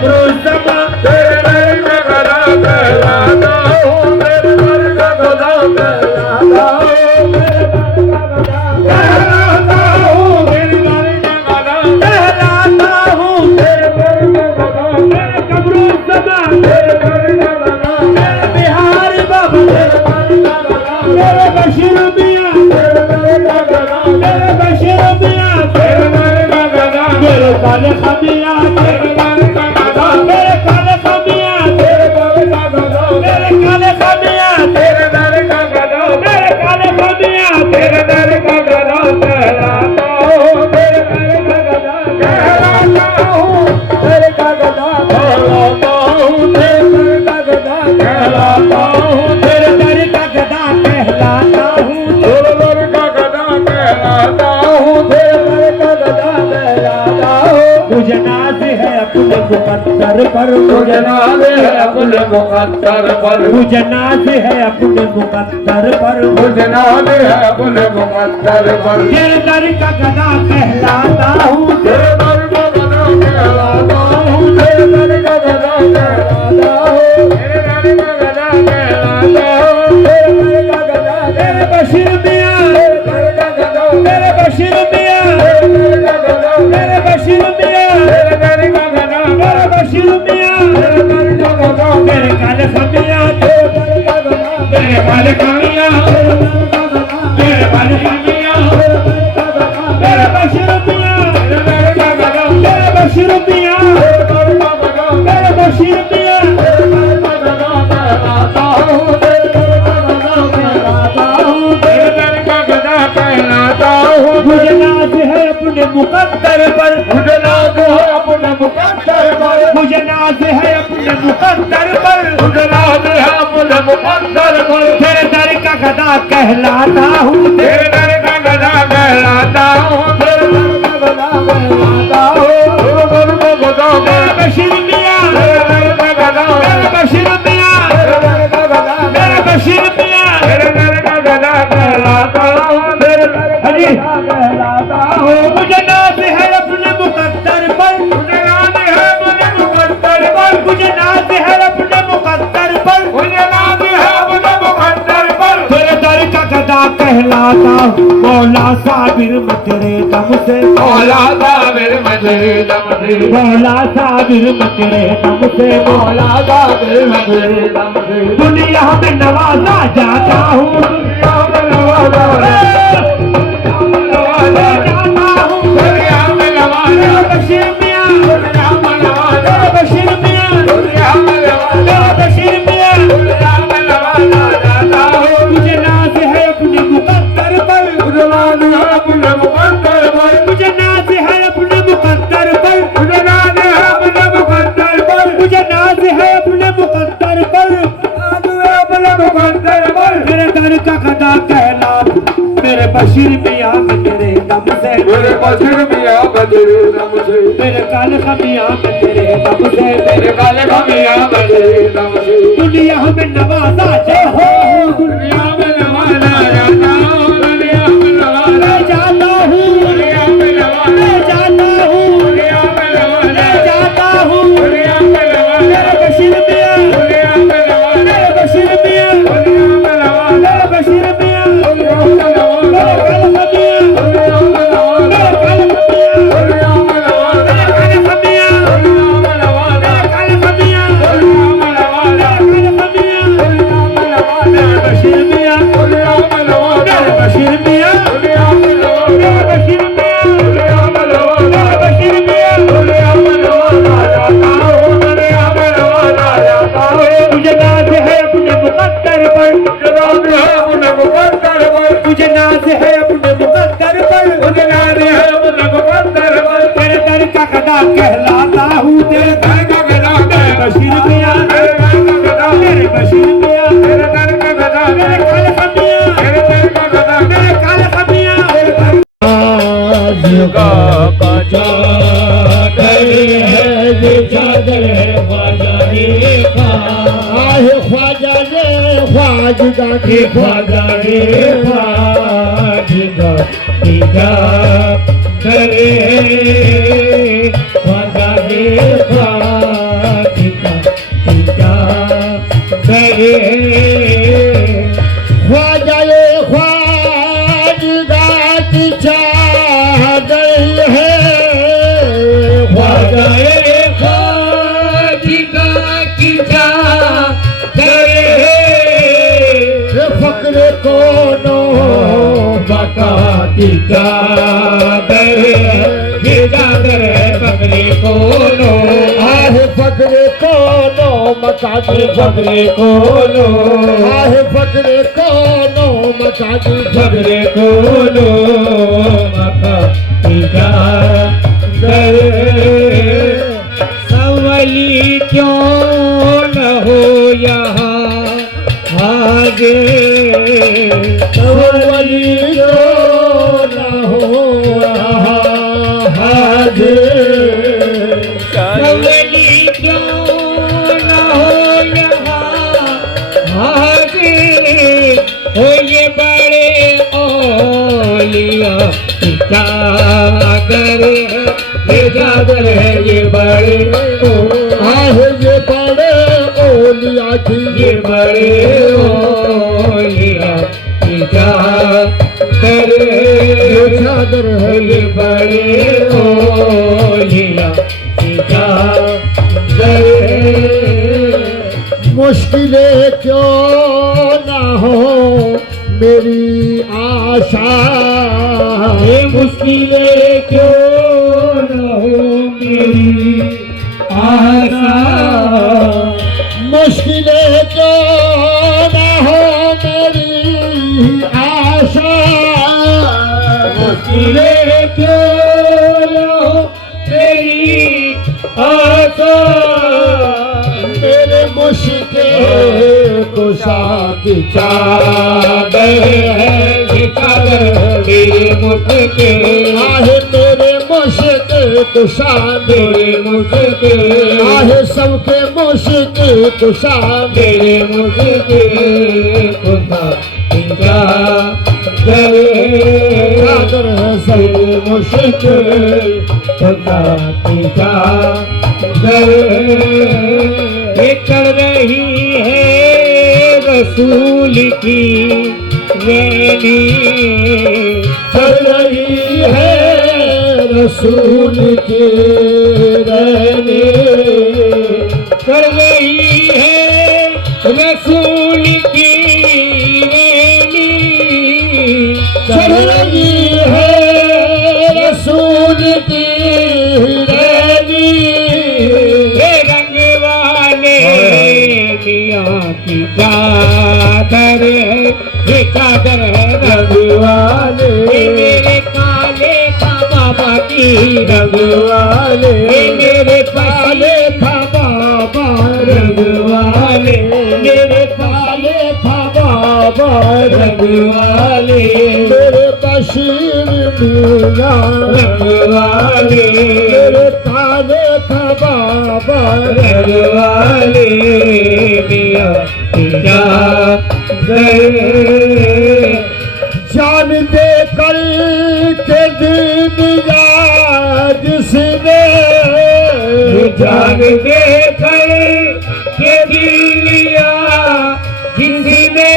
कमरू समा तेरे दर का गदा कहलाता हूँ तेरे दर का गदा कहलाता हूँ तेरे दर का गदा कहलाता हूँ तेरे दर का गदा कहलाता हूँ तेरे दर का गदा तेरे कमरू समा तेरे दर का गदा तेरे बिहार बाबा तेरे दर का गदा तेरे बशीर मियां तेरे दर का गदा तेरे बशीर मियां तेरे दर का गदा मेरे काले खमिया तेरे दर का गदा मेरे काले खमिया तेरे दर का गदा मेरे काले खमिया तेरे दर का गदा मेरे काले खमिया तेरे दर का गदा कहलाता हूँ तेरे दर का गदा कहलाता हूँ तेरे का गदा कहलाता हूँ तेरे दर का गदा कहलाता हूँ तेरे दर का गदा कहलाता हूँ तेरे दर का गदा कहलाता हूँ तेरे दर का गदा कहलाता हूँ मुझे नाज है अपने मुकद्दर पर मुझे नाज है अपने मुकद्दर पर मुझे नाज है अपने मुकद्दर पर मुझे नाज है अपने मुकद्दर पर तेरे दर का गदा कहलाता हूँ तेरे दर का गदा कहलाता हूँ तेरे दर का गदा कहलाता हूँ तेरे दर का गदा कहलाता हूँ तेरे दर का गदा तेरे बशीर मियां तेरे दर का गदा तेरे बशीर मियां तेरे दर का गदा तेरे बशीर मियां तेरे दर का गदा तेरे बशीर मियां तेरे दर का गदा तेरे काले खमिया तेरे दर का गदा तेरे काले खमिया तेरे दर का गदा तेरे काले खमिया तेरे दर का गदा तेरे बशीर मियां तेरे दर का गदा तेरे बशीर मियां तेरे दर का गदा तेरे बशीर मियां तेरे दर का गदा कहलाता हूँ तेरे दर का गदा कहलाता हूँ तेरे दर का गदा कहलाता हूँ मुझे नाज है अपने मुकद्दर पर मुझे नाज है अपने मुकद्दर पर मुझे नाज है अपने मुकद्दर पर मुझे नाज है अपने मुकद्दर पर तेरे दर का गदा कहलाता हूँ तेरे दर का गदा कहलाता हूँ तेरे दर का गदा कहलाता हूँ तेरे दर का गदा तेरे बशीर मियां तेरे दर का गदा तेरे बशीर मियां तेरे दर का गदा तेरे बशीर मियां तेरे दर का गदा कहलाता हूँ तेरे दर का गदा कहलाता हूँ मुझे नाज है अपने मुकद्दर पर मुझे नाज है अपने मुकद्दर पर मुझे नाज है अपने मुकद्दर पर मुझे नाज है अपने मुकद्दर पर तेरे दर का गदा कहलाता हूँ मौला साबिर मैं तेरे दम से मौला साबिर मैं तेरे दम से मौला साबिर मैं तेरे दम से मौला साबिर मैं तेरे दम से दुनिया में नवाजा जाता हूँ दुनिया में नवाजा जाता हूँ दुनिया में नवाजा बशीर मियां दुनिया में नवाजा बशीर मियां दुनिया में नवाजा बशीर मियां दुनिया में नवाजा जाता हूँ मुझे नाज है अपने मुकद्दर पर मुझे नाज है अपने मुकद्दर पर मुझे नाज है अपने मुकद्दर पर मुझे नाज है अपने मुकद्दर पर मुझे नाज है अपने मुकद्दर पर नाज है अपने मुकद्दर पर मेरे दर का गदा कहला मेरे बशीर मियां में तेरे दम से मेरे बशीर मियां में तेरे दम से मेरे काले खमिया में तेरे दम से मेरे काले खमिया में तेरे दम से दुनिया में नवाजा जाता हूँ दुनिया में नवाजा जाता हूँ दुनिया में नवाजा जाता हूँ दुनिया में नवाजा जाता हूँ दुनिया में नवाजा जाता हूँ दुनिया में नवाजा बशीर मियां दुनिया में नवाजा बशीर मियां दुनिया में नवाजा बशीर मियां दुनिया में नवाजा मुझे नाज है अपने मुकद्दर पर मुझे नाज है अपने मुकद्दर पर मुझे नाज है अपने मुकद्दर पर मुझे नाज है अपने मुकद्दर पर तेरे दर का गदा कहलाता हूँ तेरे दर का गदा मेरे बशीर मियां तेरे दर का गदा मेरे बशीर मियां तेरे दर का गदा मेरे काले खमिया तेरे दर का गदा मेरे काले खमिया तेरे दर का बचा है चादर है ख्वाजा रे ख्वाजा रे ख्वाजा के ख्वाजा रे ख्वाजा टीका करे ख्वाजा रे ख्वाजा की चादर ये चादर है बकरे कोनो आहे फकरे कोनो मका की बकरे कोनो आहे फकरे कोनो मका की बकरे कोनो मका की चादर संवली क्यों न हो यहाँ आगे संवली क्यों न हो आगे संवली क्यों न हो यहाँ आगे हो ये बड़े औलिया की चादर है ये चादर है ये बड़े आहे ये बड़े ओलिया की ये बड़े ओलिया की चादर चादर है ये बड़े ओलिया की चादर मुश्किलें क्यों ना हो मेरी आशा ये मुश्किलें क्यों न हो मेरी आशा मुश्किलें क्यों ना हो मेरी आशा मुश्किलें क्यों न हो मेरी आशा मेरे मुश्किल कुशा की चादर है ये चादर मेरे मुश्किल आहे मेरे मुश्किल कुशा मेरे मुश्किल आहे सबके मुश्किल कुशा मेरे मुश्किल खुदा चादर चादर है सब मुश्किल खुदा की चादर ये चढ़ रही है रसूल की रैनी चल रही है रसूल के रहने चढ़ रही है रसूल की रैनी चल रही है रसूल की रहनी ये रंग वाले मियाँ की चादर है ये चादर है रंग वाले मेरे काले का बाबा की रंग वाले मेरे काले था बाबा रंग वाले मेरे काले था बाबा रंग वाले मेरे बशीर मिया रंग वाले मेरे काले था बाबा रंग वाले मियाँ की चादर जान दे कर के दिन याद जिसने जान दे कर के दिलिया जिसने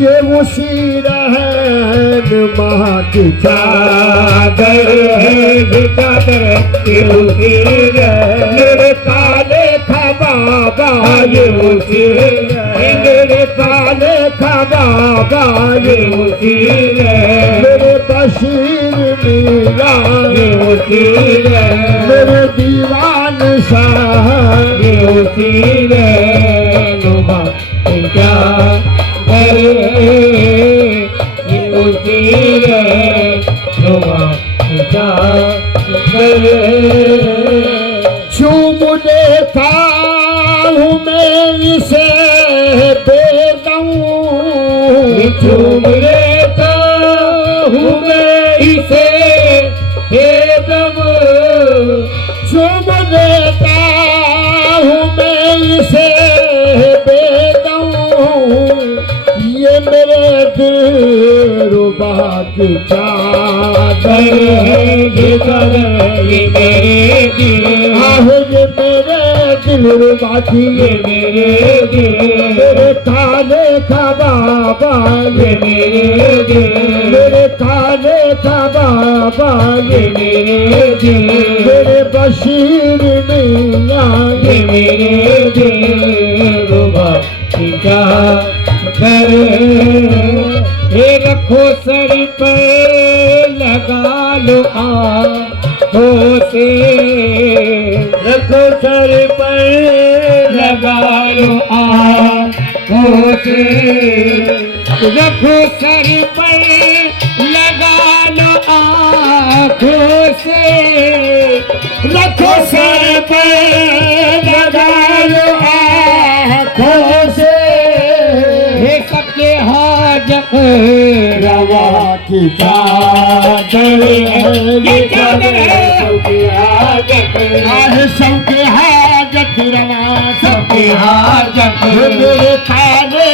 ये उसी रहन माँ की चादर है ये चादर ये उसी मेरे काले था बाबा ये उसी मेरे काले था बाबा ये उसी मेरे बशीर मिया ये उसी मेरे दीवान शाह ये उसी नुमा क्या करे ये उसी नुमा क्या करे चूम देता हूँ मैं इसे बेदम चूम लेता हूँ मैं इसे बेदम चूम देता हूँ मैं इसे बेदम ये मेरे दिलरुबा की चादर है ये चादर ये मेरे दिल आहे ये मेरे दिलरुबा की ये मेरे दिल मेरे काले का बाबा ये मेरे दिल मेरे काले का बाबा ये मेरे दिल मेरे बशीर मियाँ ये मेरे दिल रुबा क्या कर ये रखो सर पर से रखो सर पर लगा लो आँखों से रखो सर पर लगा लो आँखों से हे सबके हाजत रवा की चादर है ये चादर है सबके हाजत आहे सबके हाजत रवा सबके हाजत मेरे काले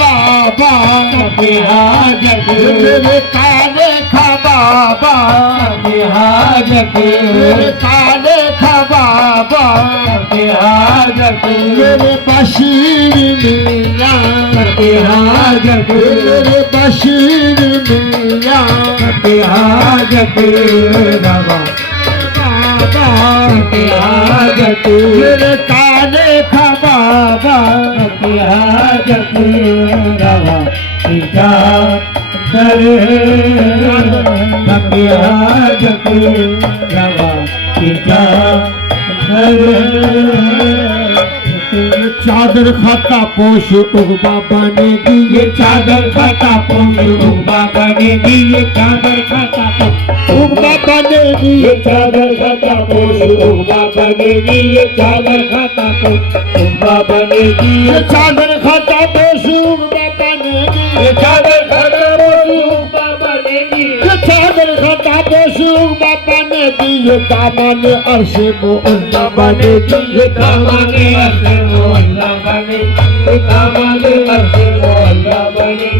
बाबा सबके हाजत मेरे काले बाबा सबके हाजत मेरे काले बाबा सबके हाजत मेरे बशीर मियां सबके हाजत मेरे बशीर मियां सबके हाजत रवा सबके हाजत मेरे काले बाबा सबके हाजत रवा पिता कर सबके हाजत रवा पिता चादर खाता पोश बाबा ने दी ये चादर खाता पोष बाबा ने दी ये चादर खाता पोष बाबा ने दी ये चादर खाता पोष बाबा ने दी ये चादर खाता पोष बाबा ने दी ये चादर खाता पोश बाबा ने दी ये चादर खाता पोष बाबा ने दी ये चादर खाता पोश बाबा ने दी ये दामन अर्श मोहल्ला बने दी ये कामाने अर्श मोहल्ला बने ये कामाने अर्श मोहल्ला बने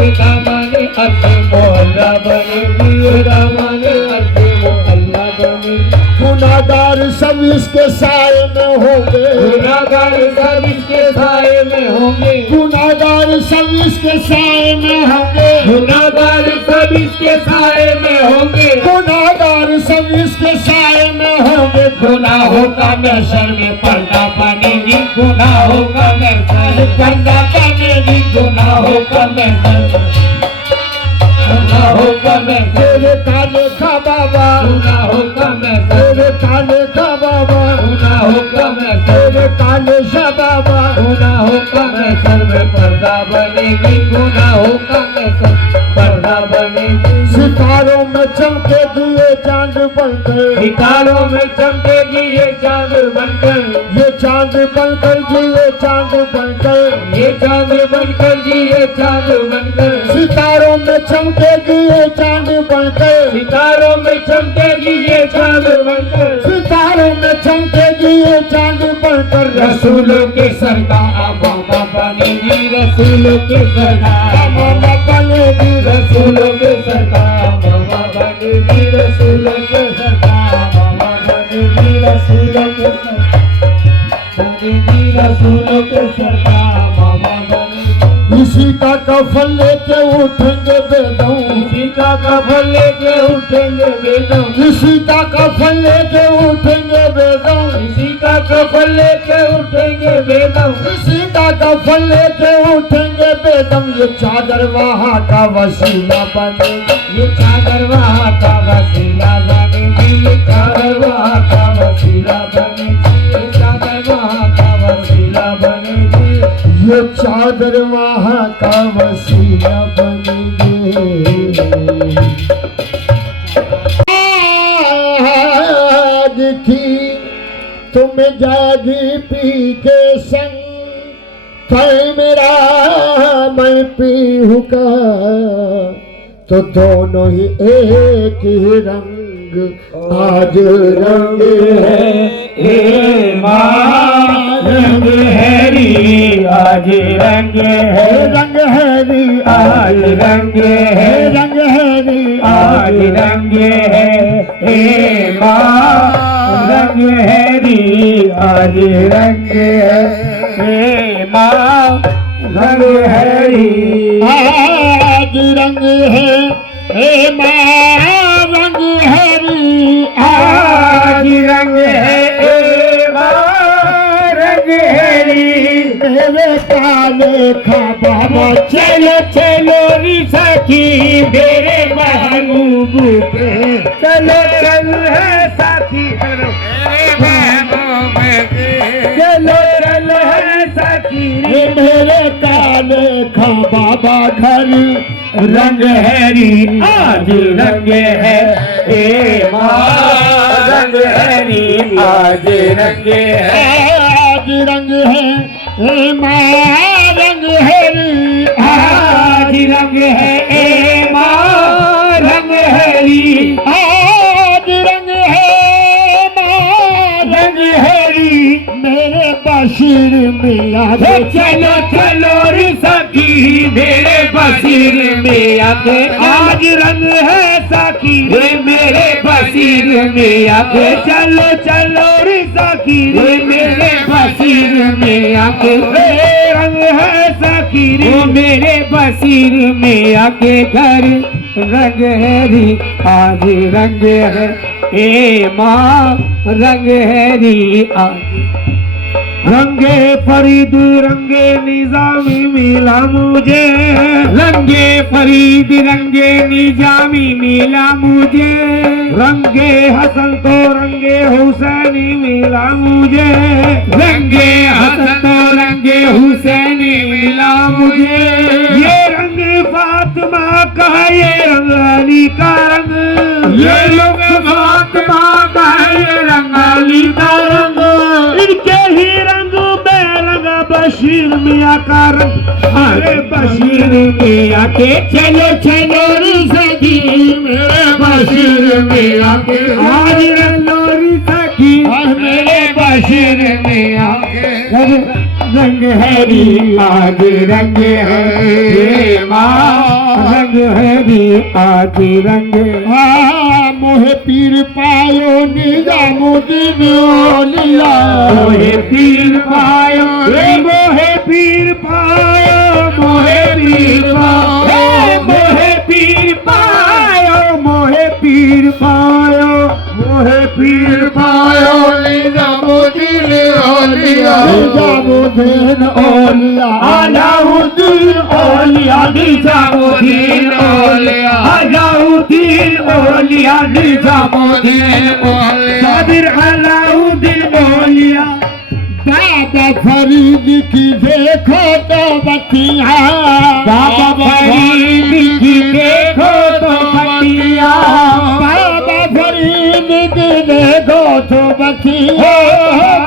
ये कामाने अर्श मोहल्ला बने ये कामाने अर्श मोहल्ला बने गुनाहगार सब इसके साए में होंगे गुनाहगार सब इसके साए में होंगे गुनाहगार सब इसके साए में होंगे गुनाहगार सब इसके साए में होंगे गुनाहगार सब इसके साए में होंगे गुनाहों का महशर में पर्दा बनेगी गुनाहों का महशर पर्दा बनेगी गुनाहों का महशर गुनाहों का महशर तेरे काले का बाबा गुनाहों का महशर तेरे काले का बाबा गुनाहों का महशर तेरे काले सा बाबा गुनाहों का महशर में पर्दा बनेगी गुनाहों का महशर पर्दा बनेगी सितारों में चमके दिए चांद बनकर सितारों में चमकेगी ये चांद बनकर ये चांद बनकर जी ये चांद बनकर ये चांद बनकर जी ये चांद बनकर सितारों में चमकेगी ये चांद बनकर सितारों में चमकेगी ये चांद बनकर सितारों में चमकेगी ये चांद बनकर रसूलों के सरकार बाबा बनेगी रसूलों के सरकार बाबा बनेगी रसूलों के सरकार बाबा बनेगी रसूलों के सरकार बाबा बनेगी रसूलों के सरकार बनेगी रसूलों के सरकार बाबा बनेगी इसी का कफन लेके उठेंगे बेदम इसी का कफन लेके उठेंगे बेदम इसी का कफन लेके उठेंगे बेदम इसी का कफन लेके उठेंगे बेदम इसी का कफन लेके उठेंगे बेदम ये चादर वहाँ का वसीला बनेगी ये चादर वहाँ का वसीला बनेगी ये चादर वहाँ का वसीला बनेगी ये चादर वहाँ का वसीला बनेगी ये चादर वहाँ का वसीला बनेगी आज थी तुम जागी पी के संग कल मेरा मैं पीहू का तो दोनों ही एक ही रंग आज रंग है हे माँ रंग हैरी आज रंग है रंग हैरी आज रंग है रंग हैरी आज रंग है हे माँ रंग हैरी आज रंग है हे माँ रंग हैरी आज रंग है हे माँ रंग हैरी आज रंग है हे माँ रंग हैरी मेरे काले खा बाबा चलो चलो री सखी मेरे महबूब पे चलो चल है साथी चलो चलो चल है साथी ये मेरे काले खा बाबा घर रंग हैरी आज रंग है ए माँ रंग हैरी आज रंग है आज रंग है ए माँ रंग हैरी आज रंग है ए माँ रंग हैरी आज रंग है माँ रंग हैरी मेरे बशीर मियाँ हे चलो चलो रे सखी मेरे बशीर में आके आज रंग है सखी रे मेरे बशीर में आके चलो चलो रे सखी रे मेरे बशीर में आके रे रंग है सखी रे मेरे बशीर में आके घर रंग है री आज रंग है ए माँ रंग है री आज रंगे फरीद रंगे निजामी मिला मुझे रंगे फरीद रंगे निजामी मिला मुझे रंगे हसन तो रंगे हुसैनी मिला मुझे रंगे हसन तो रंगे हुसैनी मिला मुझे ये रंग फातिमा का ये रंग अली का रंग ये रंग फातिमा का ये रंग अली का रंग इनके ही रंग में रंगा बशीर मियाँ का रंग अरे बशीर मियाँ के चलो चलो रे सखी मेरे बशीर मियाँ के आज रंगो रे सखी मेरे बशीर मियाँ के रंग हैरी आज रंग है माँ रंग हैरी आज रंग मोहे पीर पायो निजामुद्दीन औलिया मोहे पीर पायो रे मोहे पीर पायो मोहे पीर पायो मोहे पीर पायो मोहे पीर पायो मोहे पीर पायो निजामुद्दीन औलिया निजामुद्दीन औलिया अलाउद्दीन औलिया निजामुद्दीन औलिया अलाउद्दीन औलिया निजामुद्दीन औलिया साबिर अलाउद्दीन औलिया बाबा फरीद की देखो तो बतिया बाबा फरीद की देखो तो बतिया बाबा फरीद की देखो तो बतिया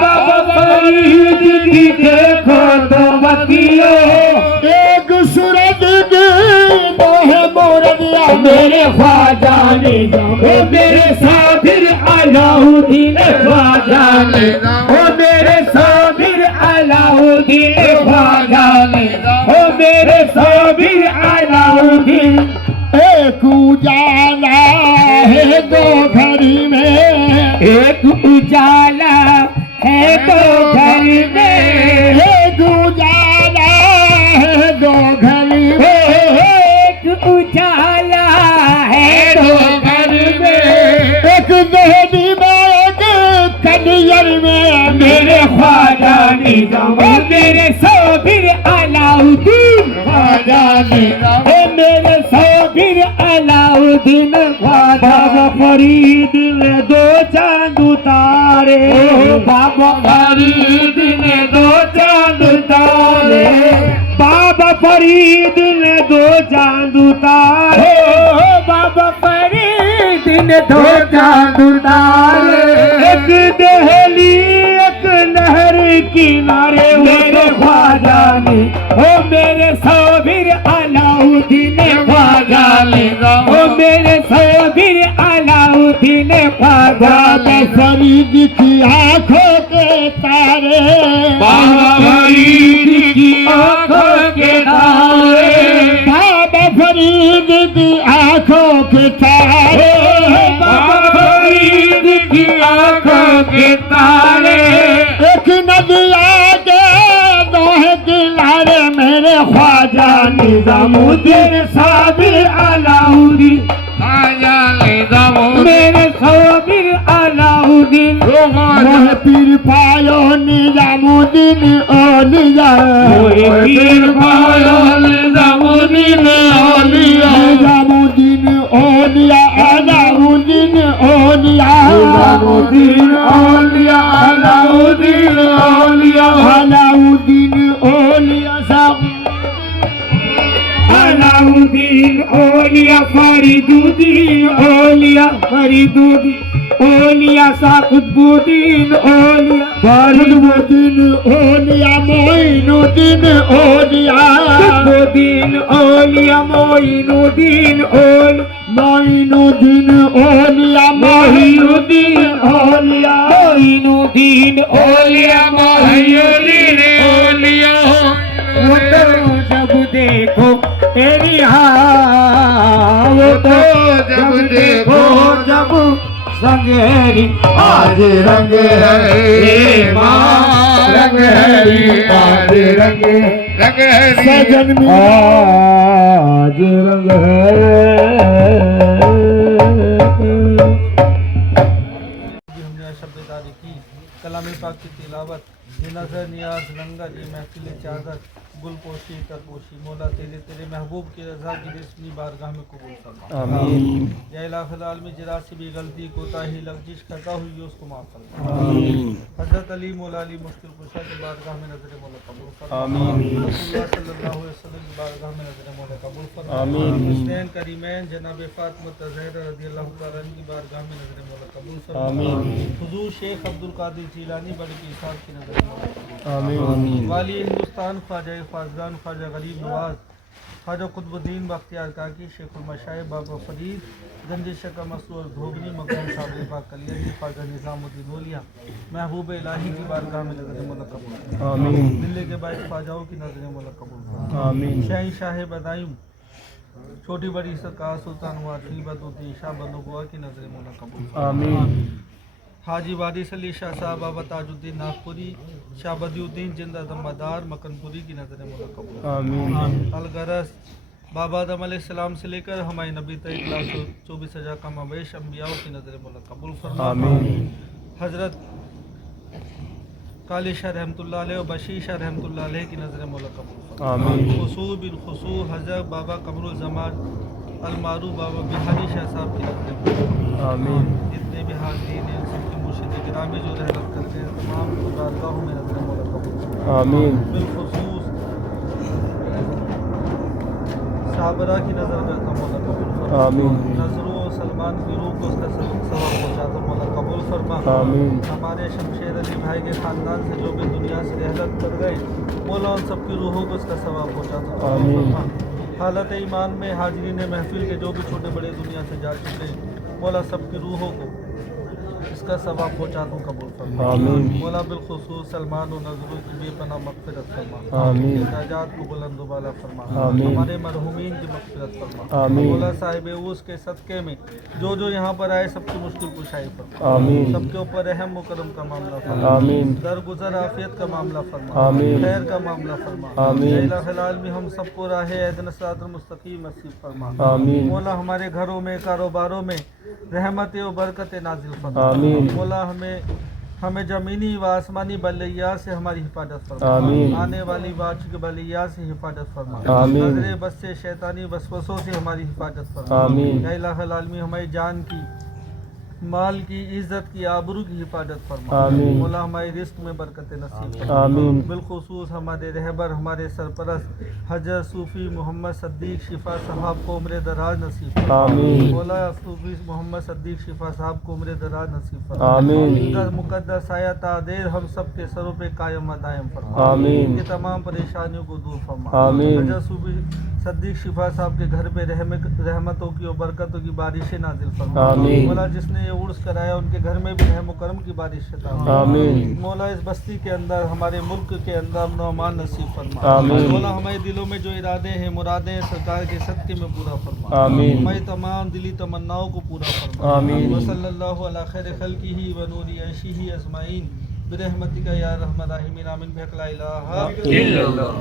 बाबा फरीद की देखो तो बतिया एक सूरज की मोहे मोरदिया मेरे ख्वाजा ने जाओ मेरे साबिर अलाउद्दीन ख्वाजा ने ओ मेरे साबिर अलाउद्दीन ख्वाजा ने ओ मेरे साबिर अलाउद्दीन एक उजाला है दो घड़ी में एक उजाला है तो घर में एक उजाला है दो घड़ी में एक उजाला है तो घर में एक दहली में एक कनियर में मेरे ख्वाजा निजाम मेरे साबिर अलाउद्दीन ख्वाजा निजाम मेरे साबिर अलाउद्दीन ख्वाजा बाबा फरीद ने दो चांद उतारे बाबा फरीद ने दो चांद उतारे बाबा फरीद ने दो चांद उतारे बाबा फरीद ने दो चांद उतारे एक दहली एक नहर किनारे मेरे ख्वाजा ने ओ मेरे साबिर अलाउद्दीन ख्वाजा ने ओ मेरे साबिर अलाउद्दीन ख्वाजा बाबा फरीद की आंखों के तारे बाबा फरीद की आंखों के तारे बाबा फरीद की आंखों के तारे बाबा फरीद की आंखों के तारे एक नदिया के दोहे किनारे मेरे ख्वाजा निजामुद्दीन साबिर अलाउद्दीन ख्वाजा निजामुद्दीन मेरे साबिर अलाउद्दीन मोहे पीर पायो निजामुद्दीन औलिया मोहे पीर पायो निजामुद्दीन औलिया निजामुद्दीन औलिया अलाउद्दीन औलिया निजामुद्दीन औलिया अलाउद्दीन औलिया अलाउद्दीन औलिया फरीदुद्दीन ओलिया फरीदुद्दीन ओलिया सा कुतुबुद्दीन ओलिया फरीदुद्दीन ओलिया मोइनुद्दीन ओलिया कुतुबुद्दीन ओलिया मोइनुद्दीन ओलिया मोइनुद्दीन ओलिया मोइनुद्दीन ओलिया मोइनुद्दीन ओलिया मोइनुद्दीन ओलिया वो तो जब देखो तेरी वो तो जब देखो जब संगेरी आज रंग है माँ रंग है आज रंग सजन में आज रंग है हमने शब्दारी की कलाम पाक की तिलावत नजर नियाज रंगा जी महफिल चादर गुल पोशी कर पोशी मौला तेरे महबूब की रजा की रस्मी बारगाह में कबूल फरमा आमीन या इलाही आलमी जरा से भी गलती कोताही लफ्जिश करता हुई उसको माफ फरमा हजरत अली मौला अली मुश्किल कुशा की बारगाह में नजर मौला कबूल फरमा आमीन रसूलुल्लाह सल्लल्लाहु अलैहि वसल्लम की बारगाह में नजर मौला कबूल फरमा आमीन हुसैन करीमैन जनाब फातिमा तज़हरा रज़ियल्लाहु तआला अन्हा की बारगाह में नजर मौला कबूल फरमा आमीन हुजूर शेख अब्दुल कादिर जिलानी बड़ी की साहब की नजर मौला कबूल आमीन वाली हिंदुस्तान ख्वाजा फाजगान ख्वाजा गरीब नवाज ख्वाजा कुतुबुद्दीन बख्तियार काकी शेखुल मशाइख बाबा फरीद गंज शका मसूर धोबनी मखदूम साहब पाक कलियानी ख्वाजा निज़ामुद्दीन ओलिया महबूब इलाही की बारगाह में नजर मौला कबूल आमीन दिल्ली के बाद ख्वाजाओं की नजर मौला कबूल आमीन शाही शाह बदायूं छोटी बड़ी सरकार सुल्तान वादुद्दीन शाह बनोगुआ की नजर मौला कबूल आमीन हाजी वारिस अली शाह साहब बाबा ताजुद्दीन नागपुरी शाह बदियुद्दीन जिंदा दमदार मकनपुरी की नजर मौला कबूल आमीन अलगरस बाबा आदम अलैहिस्सलाम से लेकर हमारे नबी तक 1,24,000 का मवेश अम्बियाओं की नजर मौला कबूल फरमा आमीन हजरत काली शाह रहमतुल्लाह अलैह और बशीर शाह रहमतुल्लाह अलैह की नजर मौला कबूल फरमा आमीन खुसू बिन खुसू हजरत बाबा कमरुल जमान अलमारू बाबा बिहारी शाह साहब की नजर मौला कबूल आमीन जितने भी हाज़रीन हैं सबके मुर्शिद गिरामी जो रहमत करते हैं तमाम बारगाहों में नजर मौला कबूल फरमा आमीन बिलखुसूस साबरा की नज़र करता मौला कबूल फरमा आमीन नजरों सलमान की रूह को उसका सवाब पहुँचाता मौला कबूल फरमा आमीन हमारे शमशेर अली भाई के ख़ानदान से जो भी दुनिया से रहलत कर गए मौला उन सबकी रूहों को उसका सवाब पहुँचाता आमीन। हालत ईमान में हाजिरीन महफिल के जो भी छोटे बड़े दुनिया से जा चुके मौला सबकी रूहों को इसका सवाब पहुँचा दूँ कबूल फरमा आमीन। मौला बिलखुसूस सलमान और नजरों की बेपनाह मग़फ़िरत फरमा आमीन। दर्जात को बुलंद व बाला फरमा आमीन। हमारे मरहूमीन की मग़फ़िरत फरमा आमीन। मौला साहिब उस के सदक़े में जो यहाँ पर आए सबकी मुश्किल कुशाई फरमा आमीन। सबके ऊपर रहम व करम का मामला फरमा आमीन। दरगुजर आफियत का मामला फरमा आमीन। खैर का मामला फरमा आमीन। या इलाही में हम सबको राह सिरातुल मुस्तकीम नसीब फरमा आमीन। मौला हमारे घरों में कारोबारों में रहमत व बरकत नाजिल फरमा आमीन। मौला हमें ज़मीनी व आसमानी बलैया से हमारी हिफाजत फरमा आमीन। आने वाली वार्षिक बलैया से हिफाजत फरमा आमीन। नज़रे बस से शैतानी वसवसों से हमारी हिफाजत फरमा आमीन। या इलाही आलमी हमारी जान की माल की इज्जत की आबरू की हिफाजत फरमा आमीन। मौला हमारे रिस्क में बरकत नसीब फरमा आमीन। बिलखुसूस हमारे रहबर हमारे सरपरस्त हजरत सूफ़ी मोहम्मद सद्दीक़ शिफा साहब को उम्र दराज नसीब फरमा आमीन। मौला सूफ़ी मोहम्मद सद्दीक़ शिफा साहब को उम्र दराज नसीब फरमा आमीन। इनका मुक़द्दस साया तादेर हम सब के सरों पे कायम व दायम फरमा आमीन। इनकी तमाम परेशानियों को दूर फरमा आमीन। हजरत सूफ़ी सद्दीक़ शिफा साहब के घर पे रहमतों की और बरकतों की बारिशें नाजिल फरमा आमीन। मौला जिसने ये उर्स कराया उनके घर में भी रहम करम की बारिश अता फरमा। आमीन। मौला इस बस्ती के अंदर हमारे मुल्क के अंदर अमन व अमान नसीब फरमा आमीन। मौला हमारे दिलों में जो इरादे हैं मुरादे हैं सरकार के सदक़े में पूरा फरमा आमीन। हमारी तमाम दिली तमन्नाओं को पूरा फरमा आमीन। वसल्लल्लाहु अला खैर खल्क़िही व नूरि अर्शिही अजमाइन बिरहमतिका या रहमान राहिमीन आमीन बिहक़ ला इलाहा इल्लल्लाह।